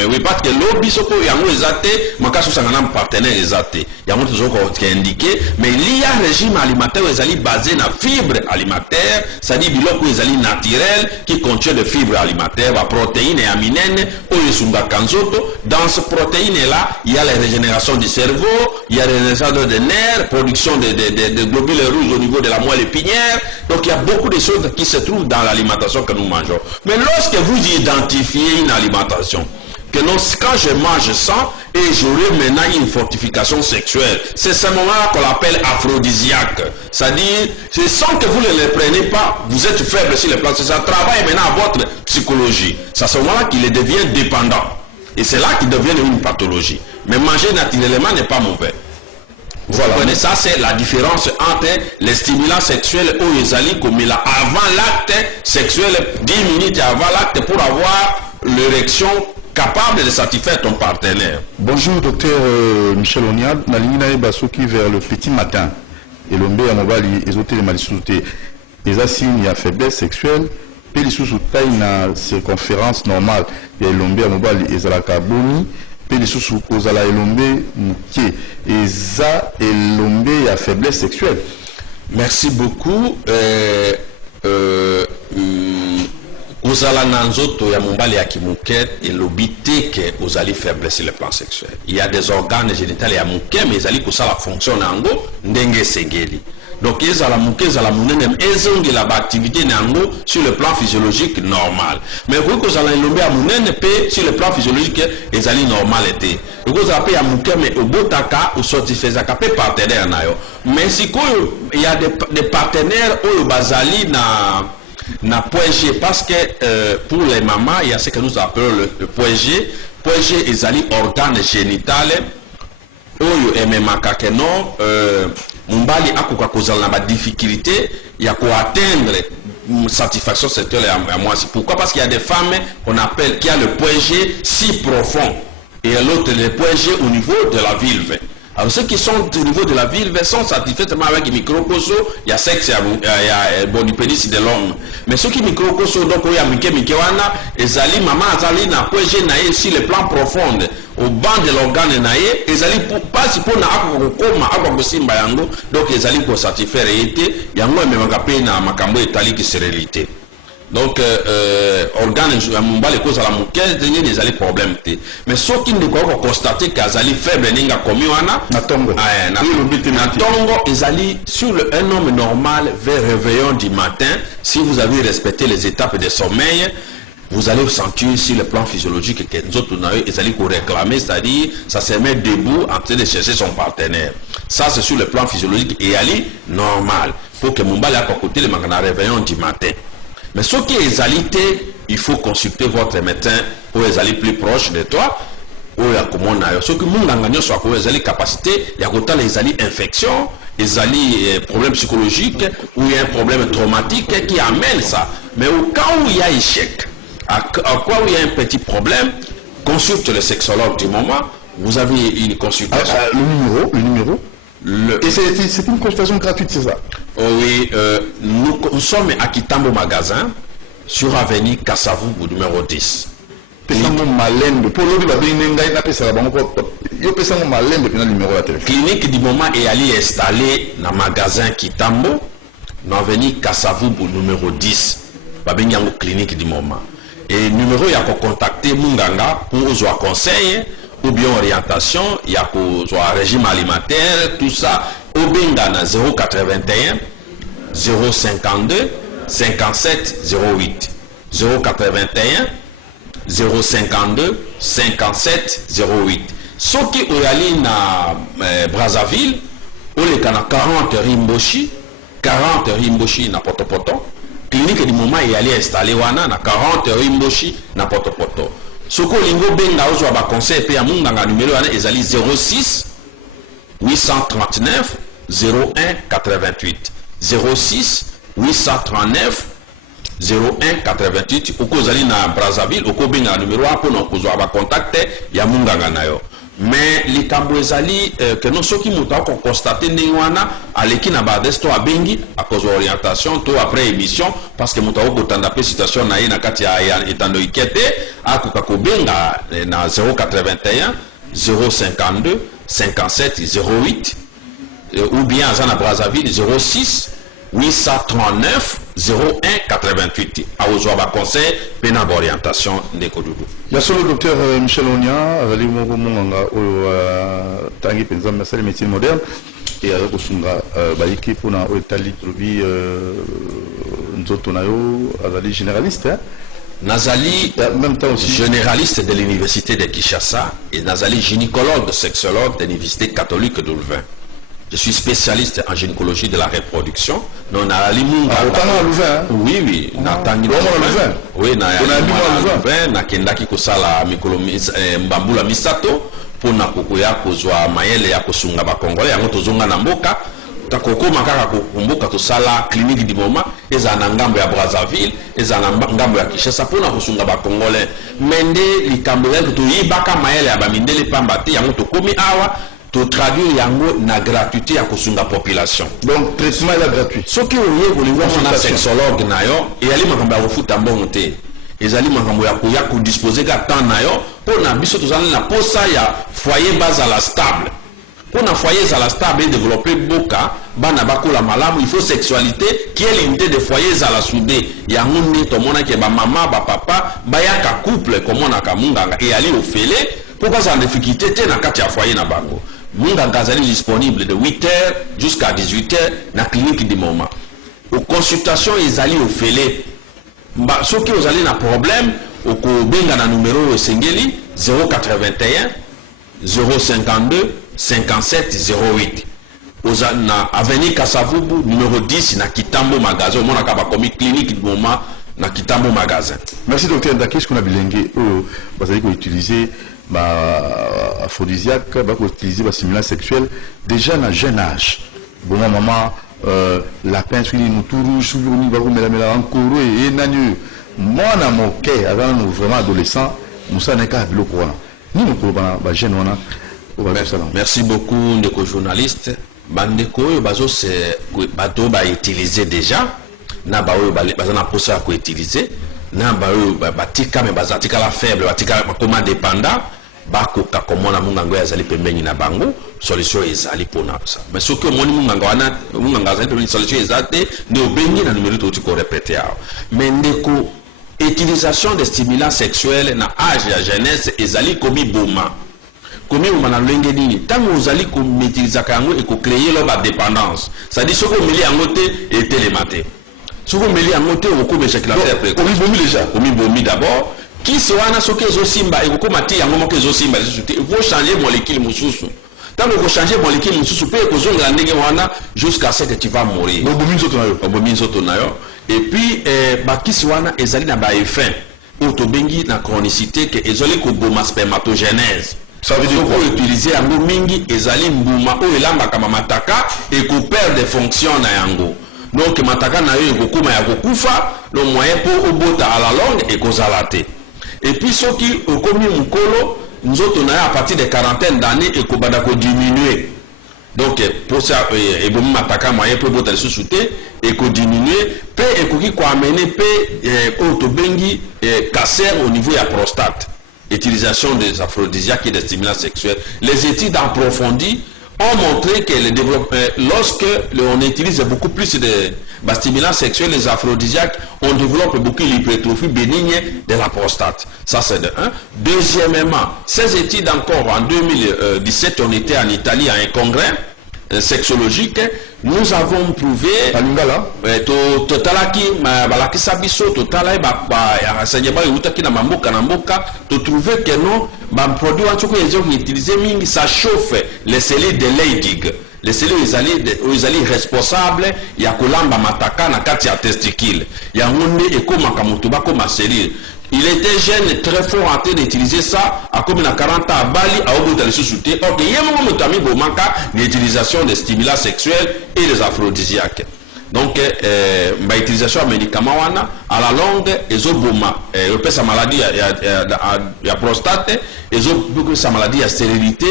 Oui, parce que lobi soko yango eza te makasi osangana na partenaire eza te yango tozokoindiqué mais il y a un régime alimentaire ezali basé na fibre alimentaire c'est-à-dire biloko ezali naturel qui contient de fibres alimentaires ba protéines et aminènes oyo esungaka nzoto. Dans ce protéine là il y a la régénération du cerveau, il y a la régénération des nerfs, production de globules rouges au niveau de la moelle épinière. Donc il y a beaucoup de choses qui se trouvent dans l'alimentation que nous mangeons. Mais lorsque vous identifiez une alimentation que non, quand je mange ça et j'aurai maintenant une fortification sexuelle, c'est ce moment-là qu'on appelle aphrodisiaque. C'est-à-dire, c'est sans que vous ne le preniez pas, vous êtes faible sur le plan, ça travaille maintenant à votre psychologie. C'est à ce moment-là qu'il devient dépendant. Et c'est là qu'il devient une pathologie. Mais manger naturellement n'est pas mauvais. Voilà. Vous comprenez, ça c'est la différence entre les stimulants sexuels ou les alliés comme là avant l'acte sexuel, 10 minutes avant l'acte pour avoir l'érection capable de satisfaire ton partenaire. Bonjour docteur Michel Onial, Nalingina Basoki vers le petit matin. Et l'ombe à Mobali, ezote les malisouté. Les assignes, il y a faiblesse sexuelle. Et les sous-tailles, il y a circonférence normale. Il y a l'ombe à Mobali, et Zalaka Boni. Et les sous-tailles, il l'ombe mouké. Et ça, et l'ombe, il y a faiblesse sexuelle. Merci beaucoup. Ozala nanzoto ya mombali ya kimuket et l'obité que ozali faible sur le plan sexuel. Il y a des organes génitaux ya muke mais ezali ko sala fonction nango ndenge sengeli. Donc ezala muke ezala munene ezongi la activité nango sur le plan physiologique normal. Mais pour que ozala ilombe ya munene pe sur le plan physiologique ezali normal été. Ko ozala pe ya muke mais obotaka ou satisfaisaka pe partenaire na yo. Mais si ko il y a des partenaires oyo bazali na point G parce que pour les mamans il y a ce que nous appelons le point G. Point G ezali organe génital oyo ememaka ke non mumbali akoka kozala na ba difficulté ya ko atteindre satisfaction sexuelle à moi. C'est pourquoi parce qu'il y a des femmes qu'on appelle qui a le point G si profond et l'autre le point G au niveau de la vulve. Alors ceux qui sont au niveau de la vulve sont satisfaits avec les microcoso, il y a sexe, il y a body pénis de l'homme. Mais ceux qui microcoso donc il y a mikewana, ezali maman azali na poje nae sur le plan profond au bas de l'organe nae, ezali pas si pour na akokoma akokosimba yango, donc ezali ko satisfaire été yango memaka pe na makambo etali ki sérénité. Donc organe mumbali cause la muke denye des ali problème té mais ceux qui ne ko constater qu'azali faible ninga komi wana na tongo na tongo ezali sur un homme normal vers réveillon du matin si vous avez respecté les étapes de sommeil vous allez sentir sur le plan physiologique que nous autres, ils allaient réclamer, c'est-à-dire, ça se met debout en train de chercher son partenaire. Ça, c'est sur le plan physiologique et aller normal. Pour que mon bal à côté le matin réveillon du matin. Mais ce qui est alité, il faut consulter votre médecin pour les aller plus proche de toi. Ou il y a comment on a. Ce que mon gagnant soit pour les aller capacité, il y a autant les aller infections, les aller problèmes psychologiques, ou il y a un problème traumatique qui amène ça. Mais au cas où il y a échec, à quoi où il y a un petit problème, consulte le sexologue du moment. Vous avez une consultation. Le numéro. Et c'est une consultation gratuite, c'est ça? Oui, nous sommes à Kitambo Magasin, sur avenue Kassavubu numéro 10. Clinique du moment est allée installer dans le magasin Kitambo, dans avenue Kassavubu numéro 10. Babenyango clinique du moment. Et numéro, il y a pour contacter Munganga pour avoir conseil ou bien orientation, il y a pour un régime alimentaire, tout ça. Au Bengana 081 052 57 08 081 052 57 08. Ce qui est allé à Brazzaville, on est à 40 Rimboshi na Potopoto. Clinique du moment est allé installer wana na 40 Rimboshi na Potopoto. Ce que l'ingo benga ozo ba conseil pe amunga nga numéro wana ezali 06 839 01 88 06 839 01 88 oko zali na Brazzaville oko benga numéro apo na kozo ba contacter ya munga nga nayo. Mais les Cambouezali que nous sommes qui nous avons constaté néwana à l'équipe na badesto à Bengi à cause de l'orientation tout après émission parce que nous avons autant d'appels situation naïe na katia étant de ikete à Kukakobenga na 081 052 57 08 ou bien à Brazzaville 06 839 01 88 à Ozoaba conseil pena d'orientation de Kodoudou. Il y a le docteur Michel Onia, avec Tangi Penza, Massal médecine moderne, et avec Osunga, Baïki pour na Otali Trobi, Nzotonayo, Azali généraliste. Nazali, même temps aussi généraliste de l'université de Kinshasa et Nazali gynécologue, sexologue de l'université catholique de Louvain. Je suis spécialiste en gynécologie de la reproduction. Non, na Limunga. Oui, oui. Na Tangi Louvain. Oui, na Louvain. Na Kendaki Kosala Mbambula Misato. Pour na Kokoya Kozwa Mayele ya Kosunga Bakongole. Yango Tozonga na Mboka. Takoko Makaka Kumboka Tosala clinique du moment. Eza na ngambo ya Brazzaville. Eza na ngambo ya Kinshasa. Pour na Kosunga Bakongole. Mende Likambole Toyibaka Mayele ya Bamindele Pambate. Yango Tokomi Awa. To traduire yango na gratuité à kosunga population. Donc traitement est gratuit. Ce qui est pour les gens sexologue nayo et ali makambo ya kofuta mbongote. Ezali makambo ya koya ko disposer ka temps nayo pour na biso tozali na posa ya foyer base à la stable. Pour na foyer à la stable et développer boka bana bakola malamu il faut sexualité qui est l'unité de foyers à la soudé. Yango ni to mona ke ba mama ba papa ba ya ka couple comme on a ka munganga et ali ofele pour pas en difficulté te na kati ya foyer na bango. Munganga est disponible de 8h jusqu'à 18h dans la clinique du moment. Aux consultations, ils allaient au fêlé. Ceux qui ont un problème, au Benga na numéro Sengeli 081 052 57 08. Aux avenue Kassavubu numéro 10 na Kitambo magasin. Mon akaba comme clinique du moment na Kitambo magasin. Merci docteur Ndaki, ce qu'on a bilingué, vous allez utiliser aphrodisiaque, utiliser le stimulant sexuel déjà dans jeune âge. Bon maman, lapin sur les noutous, sur les noutous, en courroux et nanu. Moi, dans mon cas, avant nous vraiment adolescents, nous sommes qu'à le courant. Nous nous courons jeune Merci beaucoup, ndeko journaliste. Bandeko, bazo c'est bateau ba utiliser déjà. Na ba bazana posa à utiliser. Na ba batika mais bazatika la faible, batika comment dépendant. Bakoka komona mungango yazali pembeni na bango solution ezali pona ça mais ce que moni mungango wana mungango azali pembeni solution ezate ne obengi na numéro to ko répéter mais ndeko utilisation de stimulants sexuels na âge ya jeunesse ezali komi boma na lenge nini tango ozali ko utiliser kango et ko créer leur dépendance ça dit ce que mili yango te et télématé Ce qu'on met en moté au coup éjaculateur précoce. Au mibomi d'abord. Qui sera ce que Zosimba et au mati à moment que Zosimba il faut changer molécule moussous. Tant que vous changez molécule moussous, peut que vous allez jusqu'à ce que tu vas mourir. Et puis, qui sera ezali na ba effet autobengi na chronicité que ezali ko boma spermatogénèse. Ça veut dire quoi? Utiliser yango mingi ezali mbuma o elamba kama mataka et ko perdre des fonctions na yango. Donc mataka na yo ekokuma ya kokufa, le moyen pour obota à la longue et kozalate. Et puis ceux qui ont commis mukolo, nous autres on a à partir de quarantaine d'années et kobada ko diminuer. Donc pour ça et bon mataka moyen pour obota sous souté et ko diminuer, pe et ko qui ko amener pe autobengi cancer au niveau de la prostate. Utilisation des aphrodisiaques et des stimulants sexuels. Les études approfondies ont montré que le développement, lorsque on utilise beaucoup plus de stimulants sexuels, les aphrodisiaques, on développe beaucoup l'hypertrophie bénigne de la prostate. Ça, c'est de un. Deuxièmement, ces études encore, en 2017, on était en Italie à un congrès sexologique, nous avons prouvé trouver que non, produit utilisé ça chauffe les cellules de Leydig. Les cellules ils responsables il y a kolamba mataka na kati ya testicule ya ngonde et comme kamutuba comme cellule. Il était jeune, très fort en train d'utiliser ça, à comme 40 ans à Bali, à Obo de sous-souté. Ok, il y a un moment où l'utilisation des stimulants sexuels et des aphrodisiaques. Donc, l'utilisation de médicaments, à la longue, ils ont boma. Ils ont sa maladie, il y a prostate, ils ont sa maladie, il y a stérilité,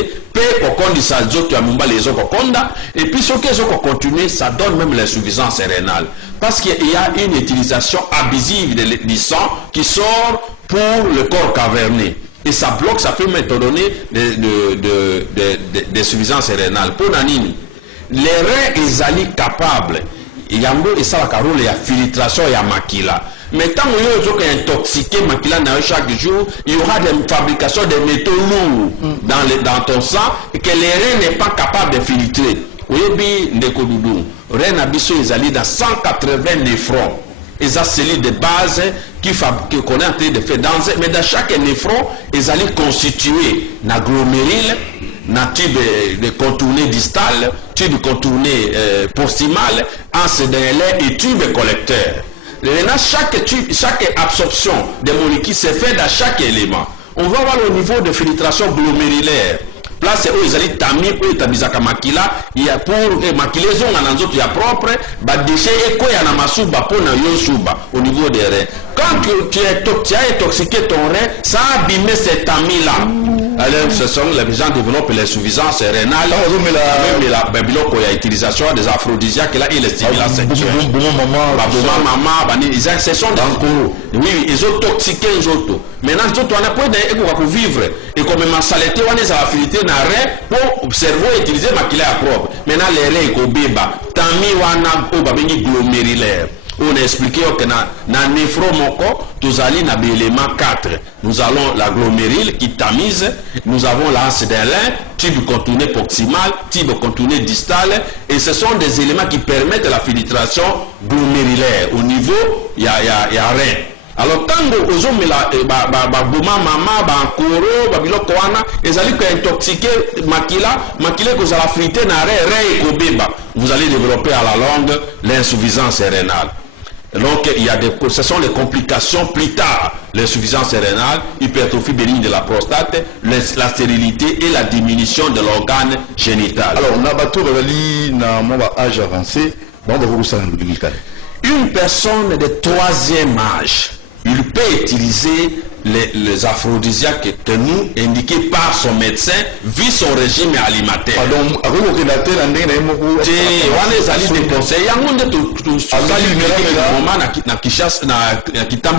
et puis ce qu'ils ont continué, ça donne même l'insuffisance rénale. Parce qu'il y a une utilisation abusive du sang qui sort pour le corps caverneux. Et ça bloque, ça peut même donner des suffisances rénales. Pour Nanine, les reins, ils sont capables. Il y a la filtration et la maquila. Mais tant que vous êtes intoxiqué maquila chaque jour, il y aura des fabrications de métaux lourds dans ton sang et que les reins n'est pas capable de filtrer. Vous voyez, reins abisso ils allaient dans 180 néphrons. Ils ont cellules de base qu'on est en train de faire danser, mais dans chaque néphron, ils allaient constituer un glomérule, un tube de contourné distal, tube contourné proximal, anse d'aile et tube collecteur. Chaque absorption des molécules se fait dans chaque élément. On va voir le niveau de filtration glomérulaire. Place où ils allaient tamis pour établir makila, il y a pour maquiller il y a propre, déchets et quoi il y a masuba pour au niveau des reins. Quand tu as intoxiqué ton rein, ça a abîmé cet ami-là. Alors, ce sont les gens qui développent l'insuffisance rénale, mais la utilisation des aphrodisiaques là, et les stimulants sexuels. Ce sont des... Oui, ils ont toxiqué les autres. Maintenant, les autres, on a pas de vivre. Et comme ma saleté, on est à la filtré dans le rein pour le cerveau utiliser maquiller à propre. Maintenant, les reins, ils ont béba. Tami, on a glomérulaire. On a expliqué que dans néphron moko, nous allons dans l'élément 4. Nous avons la glomérule qui tamise, nous avons l'anse d'aile, tube contourné proximal, tube contourné distal, et ce sont des éléments qui permettent la filtration glomérulaire. Au niveau, il y a rien. Alors, tant que vous avez boma mama, bankoro, babiloko wana, ils allaient intoxiquer makila que vous allez friter dans rein et kobeba. Vous allez développer à la longue l'insuffisance rénale. Donc, ce sont les complications plus tard. L'insuffisance rénale, hypertrophie bénigne de la prostate, la stérilité et la diminution de l'organe génital. Alors, on a battu dans âge avancé. Une personne de 3e âge, il peut utiliser les aphrodisiaques tenus indiqués par son médecin vu son régime alimentaire.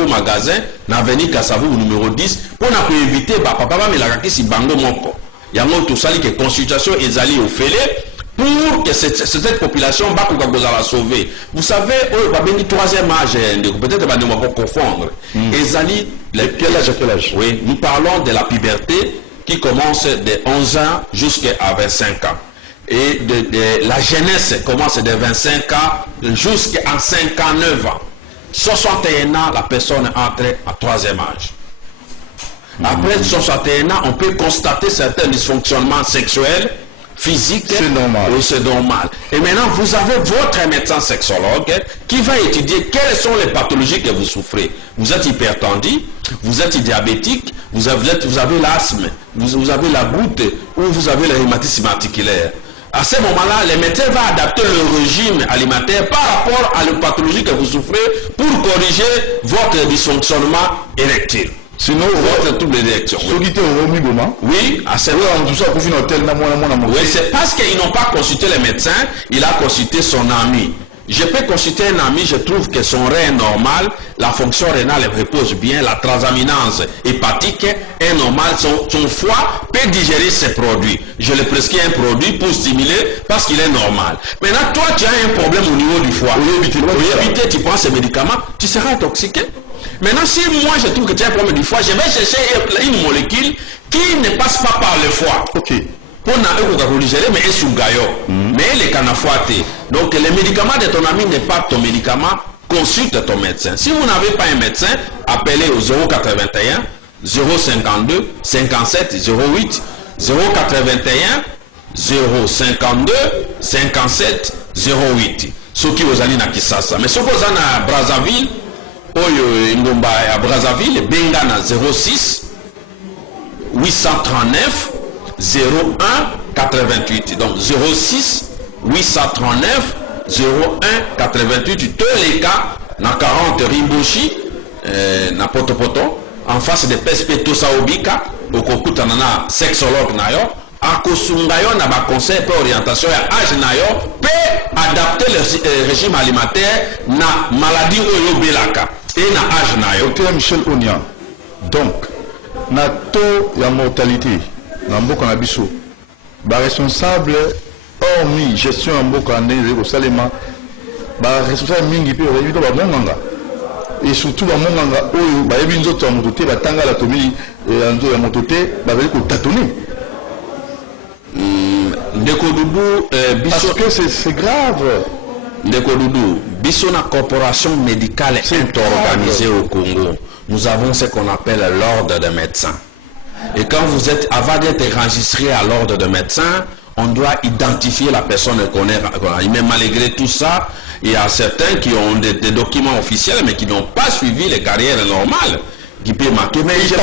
Magasin na avenue Kasavu numéro 10 pour éviter papa bango moko. Yango tout sali que consultation ezali au félé pour que cette population va la sauver. Vous savez, au 3e âge, peut-être que nous allons confondre. Quel âge? Oui, nous parlons de la puberté qui commence de 11 ans jusqu'à 25 ans. Et la jeunesse commence de 25 ans jusqu'à 59 ans. 61 ans, la personne entre à 3e âge. Après 61 ans, on peut constater certains dysfonctionnements sexuels, physiques. C'est normal. Oui, c'est normal. Et maintenant, vous avez votre médecin sexologue qui va étudier quelles sont les pathologies que vous souffrez. Vous êtes hypertendu, vous êtes diabétique, vous avez l'asthme, vous avez la goutte ou vous avez le rhumatisme articulaire. À ce moment-là, le médecin va adapter le régime alimentaire par rapport à la pathologie que vous souffrez pour corriger votre dysfonctionnement érectile. Sinon, votre trouble d'érection. Oui, à ce moment-là. Oui, c'est parce qu'ils n'ont pas consulté le médecin, il a consulté son ami. Je peux consulter un ami, je trouve que son rein est normal, la fonction rénale repose bien, la transaminase hépatique est normale, son foie peut digérer ces produits. Je lui prescris un produit pour stimuler parce qu'il est normal. Maintenant, toi, tu as un problème au niveau du foie. Pour éviter, tu prends ces médicaments, tu seras intoxiqué. Maintenant, si moi je trouve que tu as un problème du foie, je vais chercher une molécule qui ne passe pas par le foie. Ok. Pour mais est sous gaillot. Mais les canafoités. Donc, les médicaments de ton ami n'est pas ton médicament. Consulte ton médecin. Si vous n'avez pas un médecin, appelez au 081 052 57 08 081 052 57 08. Ce qui vous allez na Kisasa. Mais ce que vous avez à Brazzaville, à Brazzaville, Bengana 06 839 01 88. Donc 06 839 01 88. Tous les cas, dans 40 Rimboshi, na Potopoto, en face de PSP Tosaobika, au Kokuta nana sexologue nayo, à Kosungayo na ba conseil pour orientation à âge nayo, peut adapter le régime alimentaire na maladie oyo belaka et na âge nayo. Docteur Michel Onia, donc, na taux la mortalité, na mboka na biso, ba responsable hormis gestion en mboka ndenge ko salema, ba responsable mingi pe o yebito ba monganga. Et surtout ba monganga oyo ba yebi nzoto ya moto te ba tanga la tomili nzoto ya moto te ba veli ko tâtonner. Ndeko Doudou, parce que c'est grave. Ndeko Doudou, biso na corporation médicale interorganisée au Congo. Nous avons ce qu'on appelle l'ordre des médecins. Et quand vous êtes, avant d'être enregistré à l'ordre de médecins, on doit identifier la personne qu'on est. Mais malgré tout ça, il y a certains qui ont des documents officiels, mais qui n'ont pas suivi les carrières normales. Qui peut marquer. Mais il y a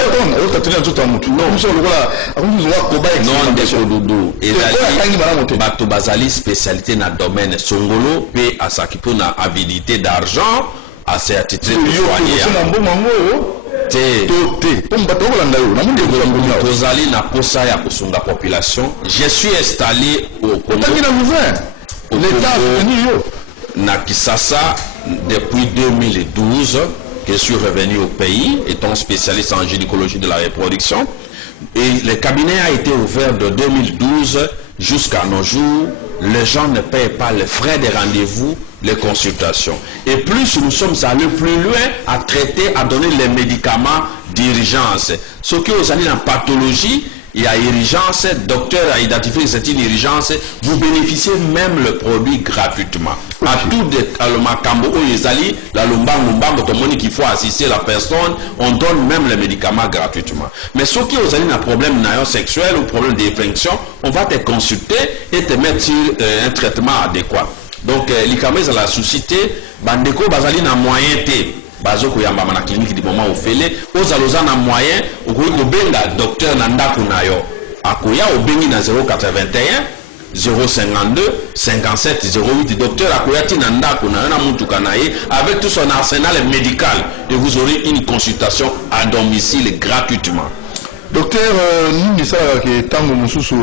des spécialité dans le domaine Songolo, et à ça qui peut na avidité d'argent, à ces titres de population. Je suis installé au Congo, na Kisasa depuis 2012. Que je suis revenu au pays, étant spécialiste en gynécologie de la reproduction. Et le cabinet a été ouvert de 2012 jusqu'à nos jours. Les gens ne payent pas les frais de rendez-vous, les consultations. Et plus nous sommes allés plus loin à traiter, à donner les médicaments d'urgence. Ce qui est allé en pathologie, il y a urgence, le docteur a identifié que c'est une urgence, vous bénéficiez même le produit gratuitement. Okay. À tout le macambo, la lumbango, qu'il faut assister la personne, on donne même les médicaments gratuitement. Mais ceux qui ont un problème sexuel ou problème d'infection, on va te consulter et te mettre sur un traitement adéquat. Donc, l'ICAMES a la société, bandeko bazali na moyen te. Bazo koyamba na clinique du moment au fele ozaloza na moyen okoki kobenga docteur na ndako na yo akoya obengi na 081 052 57 08 docteur akoya ti na ndako na yo na mutuka na ye avec tout son arsenal médical et vous aurez une consultation à domicile gratuitement. Docteur, nous disons que tant que nous sommes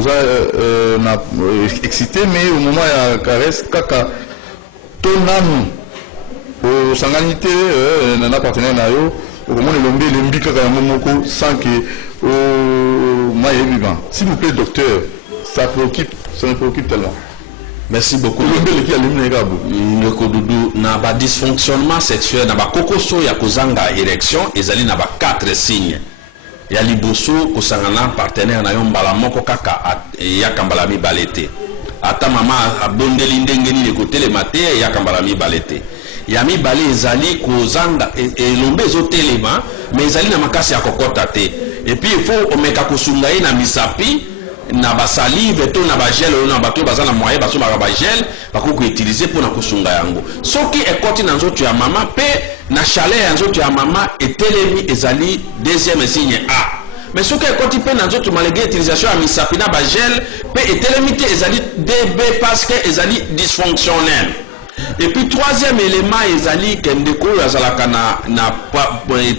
excités, mais au moment où il caresse, kaka, ton âme, au sanganité, un partenaire nayo, au moment où l'ombi l'embika kamomoko sans que au maïe vivant. S'il vous plaît, docteur, ça me préoccupe tellement. Merci beaucoup. Le Kodoudou n'a pas dysfonctionnement sexuel, n'a pas kokoso ya kozanga érection, ezali n'a pas 4 signes. Ya liboso kosangana partenaire na yo mbala moko kaka ya kambala mibale te ata mama abondeli ndenge nini kotelema te ya kambala mibale te ya mibale ezali kozanga elombe ezotelema mais ezali na makasi ya kokota te et puis il faut omeka kosunga ye na misapi na basalive to na bagel na bato baza na moyen baso ba bagel bakoki utiliser pour na kosunga yango soki ekoti na nzoto ya mama pe na chaleur ya nzoto ya mama etelemi ezali deuxième signe A mais soki ekoti pe na nzoto malgré utilisation ya misapi na bagel pe etelemi te ezali DB parce que ezali dysfonctionnel. Et puis troisième élément ezali kendeko yazalaka na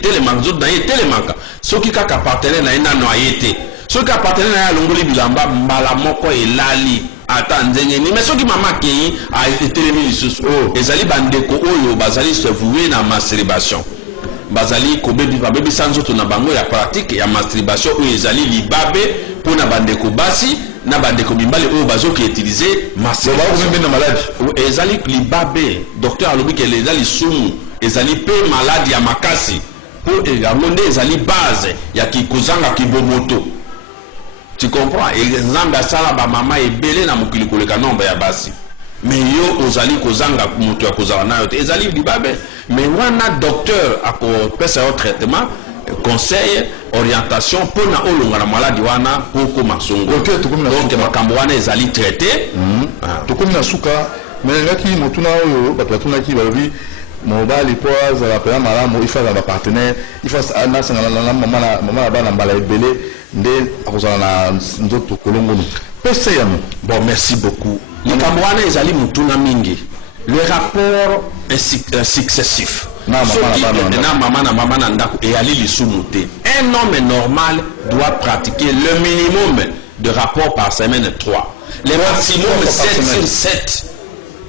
telema nzoto na ye telemaka soki kaka partenaire na ye nano ayete soki partenaire na ye alongoli bilamba mbala moko elali ata nzengeni mais soki mama kei etelemi lisusu ezali bandeko oyo bazali se vouer na masturbation bazali kobebisa nzoto na bango ya pratique ya masturbation oyo ezali libabe mpona bandeko basi na bandeko mibale oyo bazoki utiliser masturbation na maladie ezali libabe docteur alobi ke ezali sumu ezali pe maladie ya makasi po yango nde ezali base ya kikozanga kibomoto. Tu comprends? Exemple asala ba mama ebele na mokili koleka nombre ya basi mais yo ozali kozanga moto ya kozala nayo te ezali libabe mais wana docteur akopesa yo traitement conseil orientation pour na olonga na maladie wana pour masongo donc makambo wana ezali traité tokomi na suka mais ngaki motuna oyo bato batunaki balobi mobali po azala pena malamu ifa na partenaire ifa anasanga na mama na bana mbala ebele nde akozala na nzoto kolongono pese yamo. Bon, merci beaucoup. Makambo wana ezali mutuna mingi le rapport est successif na mama na ndako eyali lisumu te. Un homme normal doit pratiquer le minimum de rapports par semaine 3 le maximum 7 sur 7.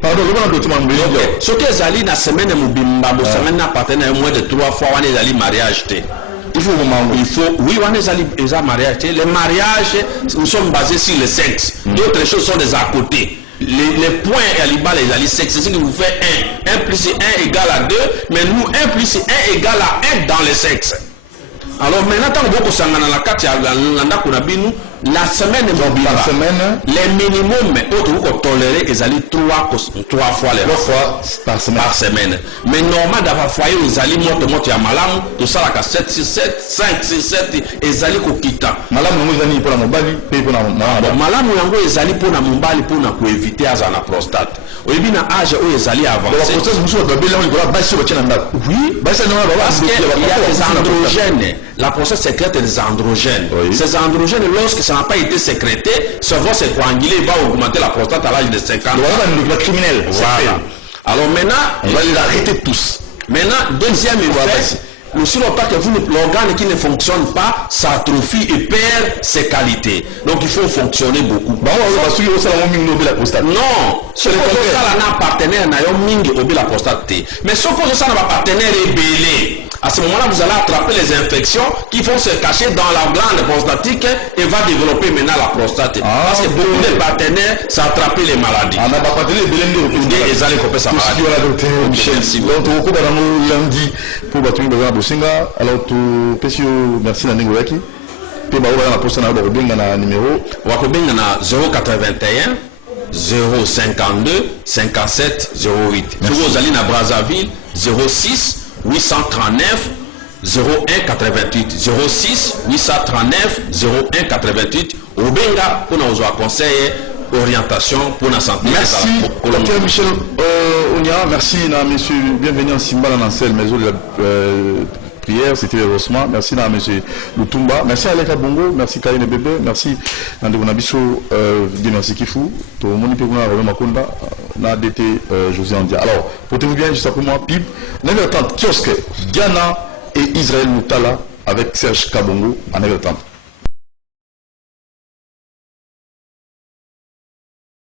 Pardon, ce que ezali na semaine mobimba bosangani na partenaire moins de 3 fois wana ezali mariage te. Il faut oui, on est à mariage. Les mariages, nous sommes basés sur le sexe. D'autres choses sont des à côté. Les points à l'ibal et les sexes, c'est ce qui vous fait 1. 1 plus 1 égale à 2, mais nous, 1 plus 1 égale à 1 dans les sexes. Alors maintenant, tant que vous avez la carte, la semaine, les minimums, vous tolérez, ils allaient 3 fois par semaine. Mais normalement, dans le foyer, ils allaient monter à malam, tout ça, 7 sur 7, 5 sur 7, ils allaient quitter. Malam, nous allons pour la mobali, pour la malam, ils allaient pour la mobali pour éviter à la prostate. Au début, âge où ils allaient avancer. Oui, parce qu'il y a des androgènes. La prostate sécrète des androgènes. Oui. Ces androgènes, lorsque ça n'a pas été sécrété, ça va se coaguler, va augmenter la prostate à l'âge de 50 ans. Le criminel. Voilà. Alors maintenant, on va les arrêter tous. Maintenant, deuxième effet, aussi longtemps que l'organe qui ne fonctionne pas s'atrophie et perd ses qualités. Donc il faut fonctionner beaucoup. Non, ce que ça n'a partenaire n'a pas la prostate. Mais ce que ça n'a pas partenaire est belé. À ce moment-là, vous allez attraper les infections qui vont se cacher dans la glande prostatique et va développer maintenant la prostate. Parce que beaucoup de partenaires s'attrapent les maladies. On n'a pas partenaire et ils allaient couper sa maladie. Merci beaucoup. Lundi pour Singa, alors tout monsieur merci na ningo yaki pe ba na posta na ba benga na numéro wa ko benga na 081 052 57 08 vous allez na Brazzaville 06 839 01 88 06 839 01 88 au benga pour nous conseiller orientation pour la santé. Merci, Dr Michel Onia. Merci, monsieur. Bienvenue en Simbala Nansel, maison de la prière. C'était le Rosman. Merci, monsieur Lutumba. Merci, Aleka Bongo. Merci, Karine Bébé. Merci, Nandego Nabiso. Merci, Kifou. Tout le monde peut vous avoir Makonda. Na DT José Andia. Alors, portez-vous bien, juste après moi, PIB. 9h30, kiosque, Diana et Israël Moutala avec Serge Kabongo à 9h30.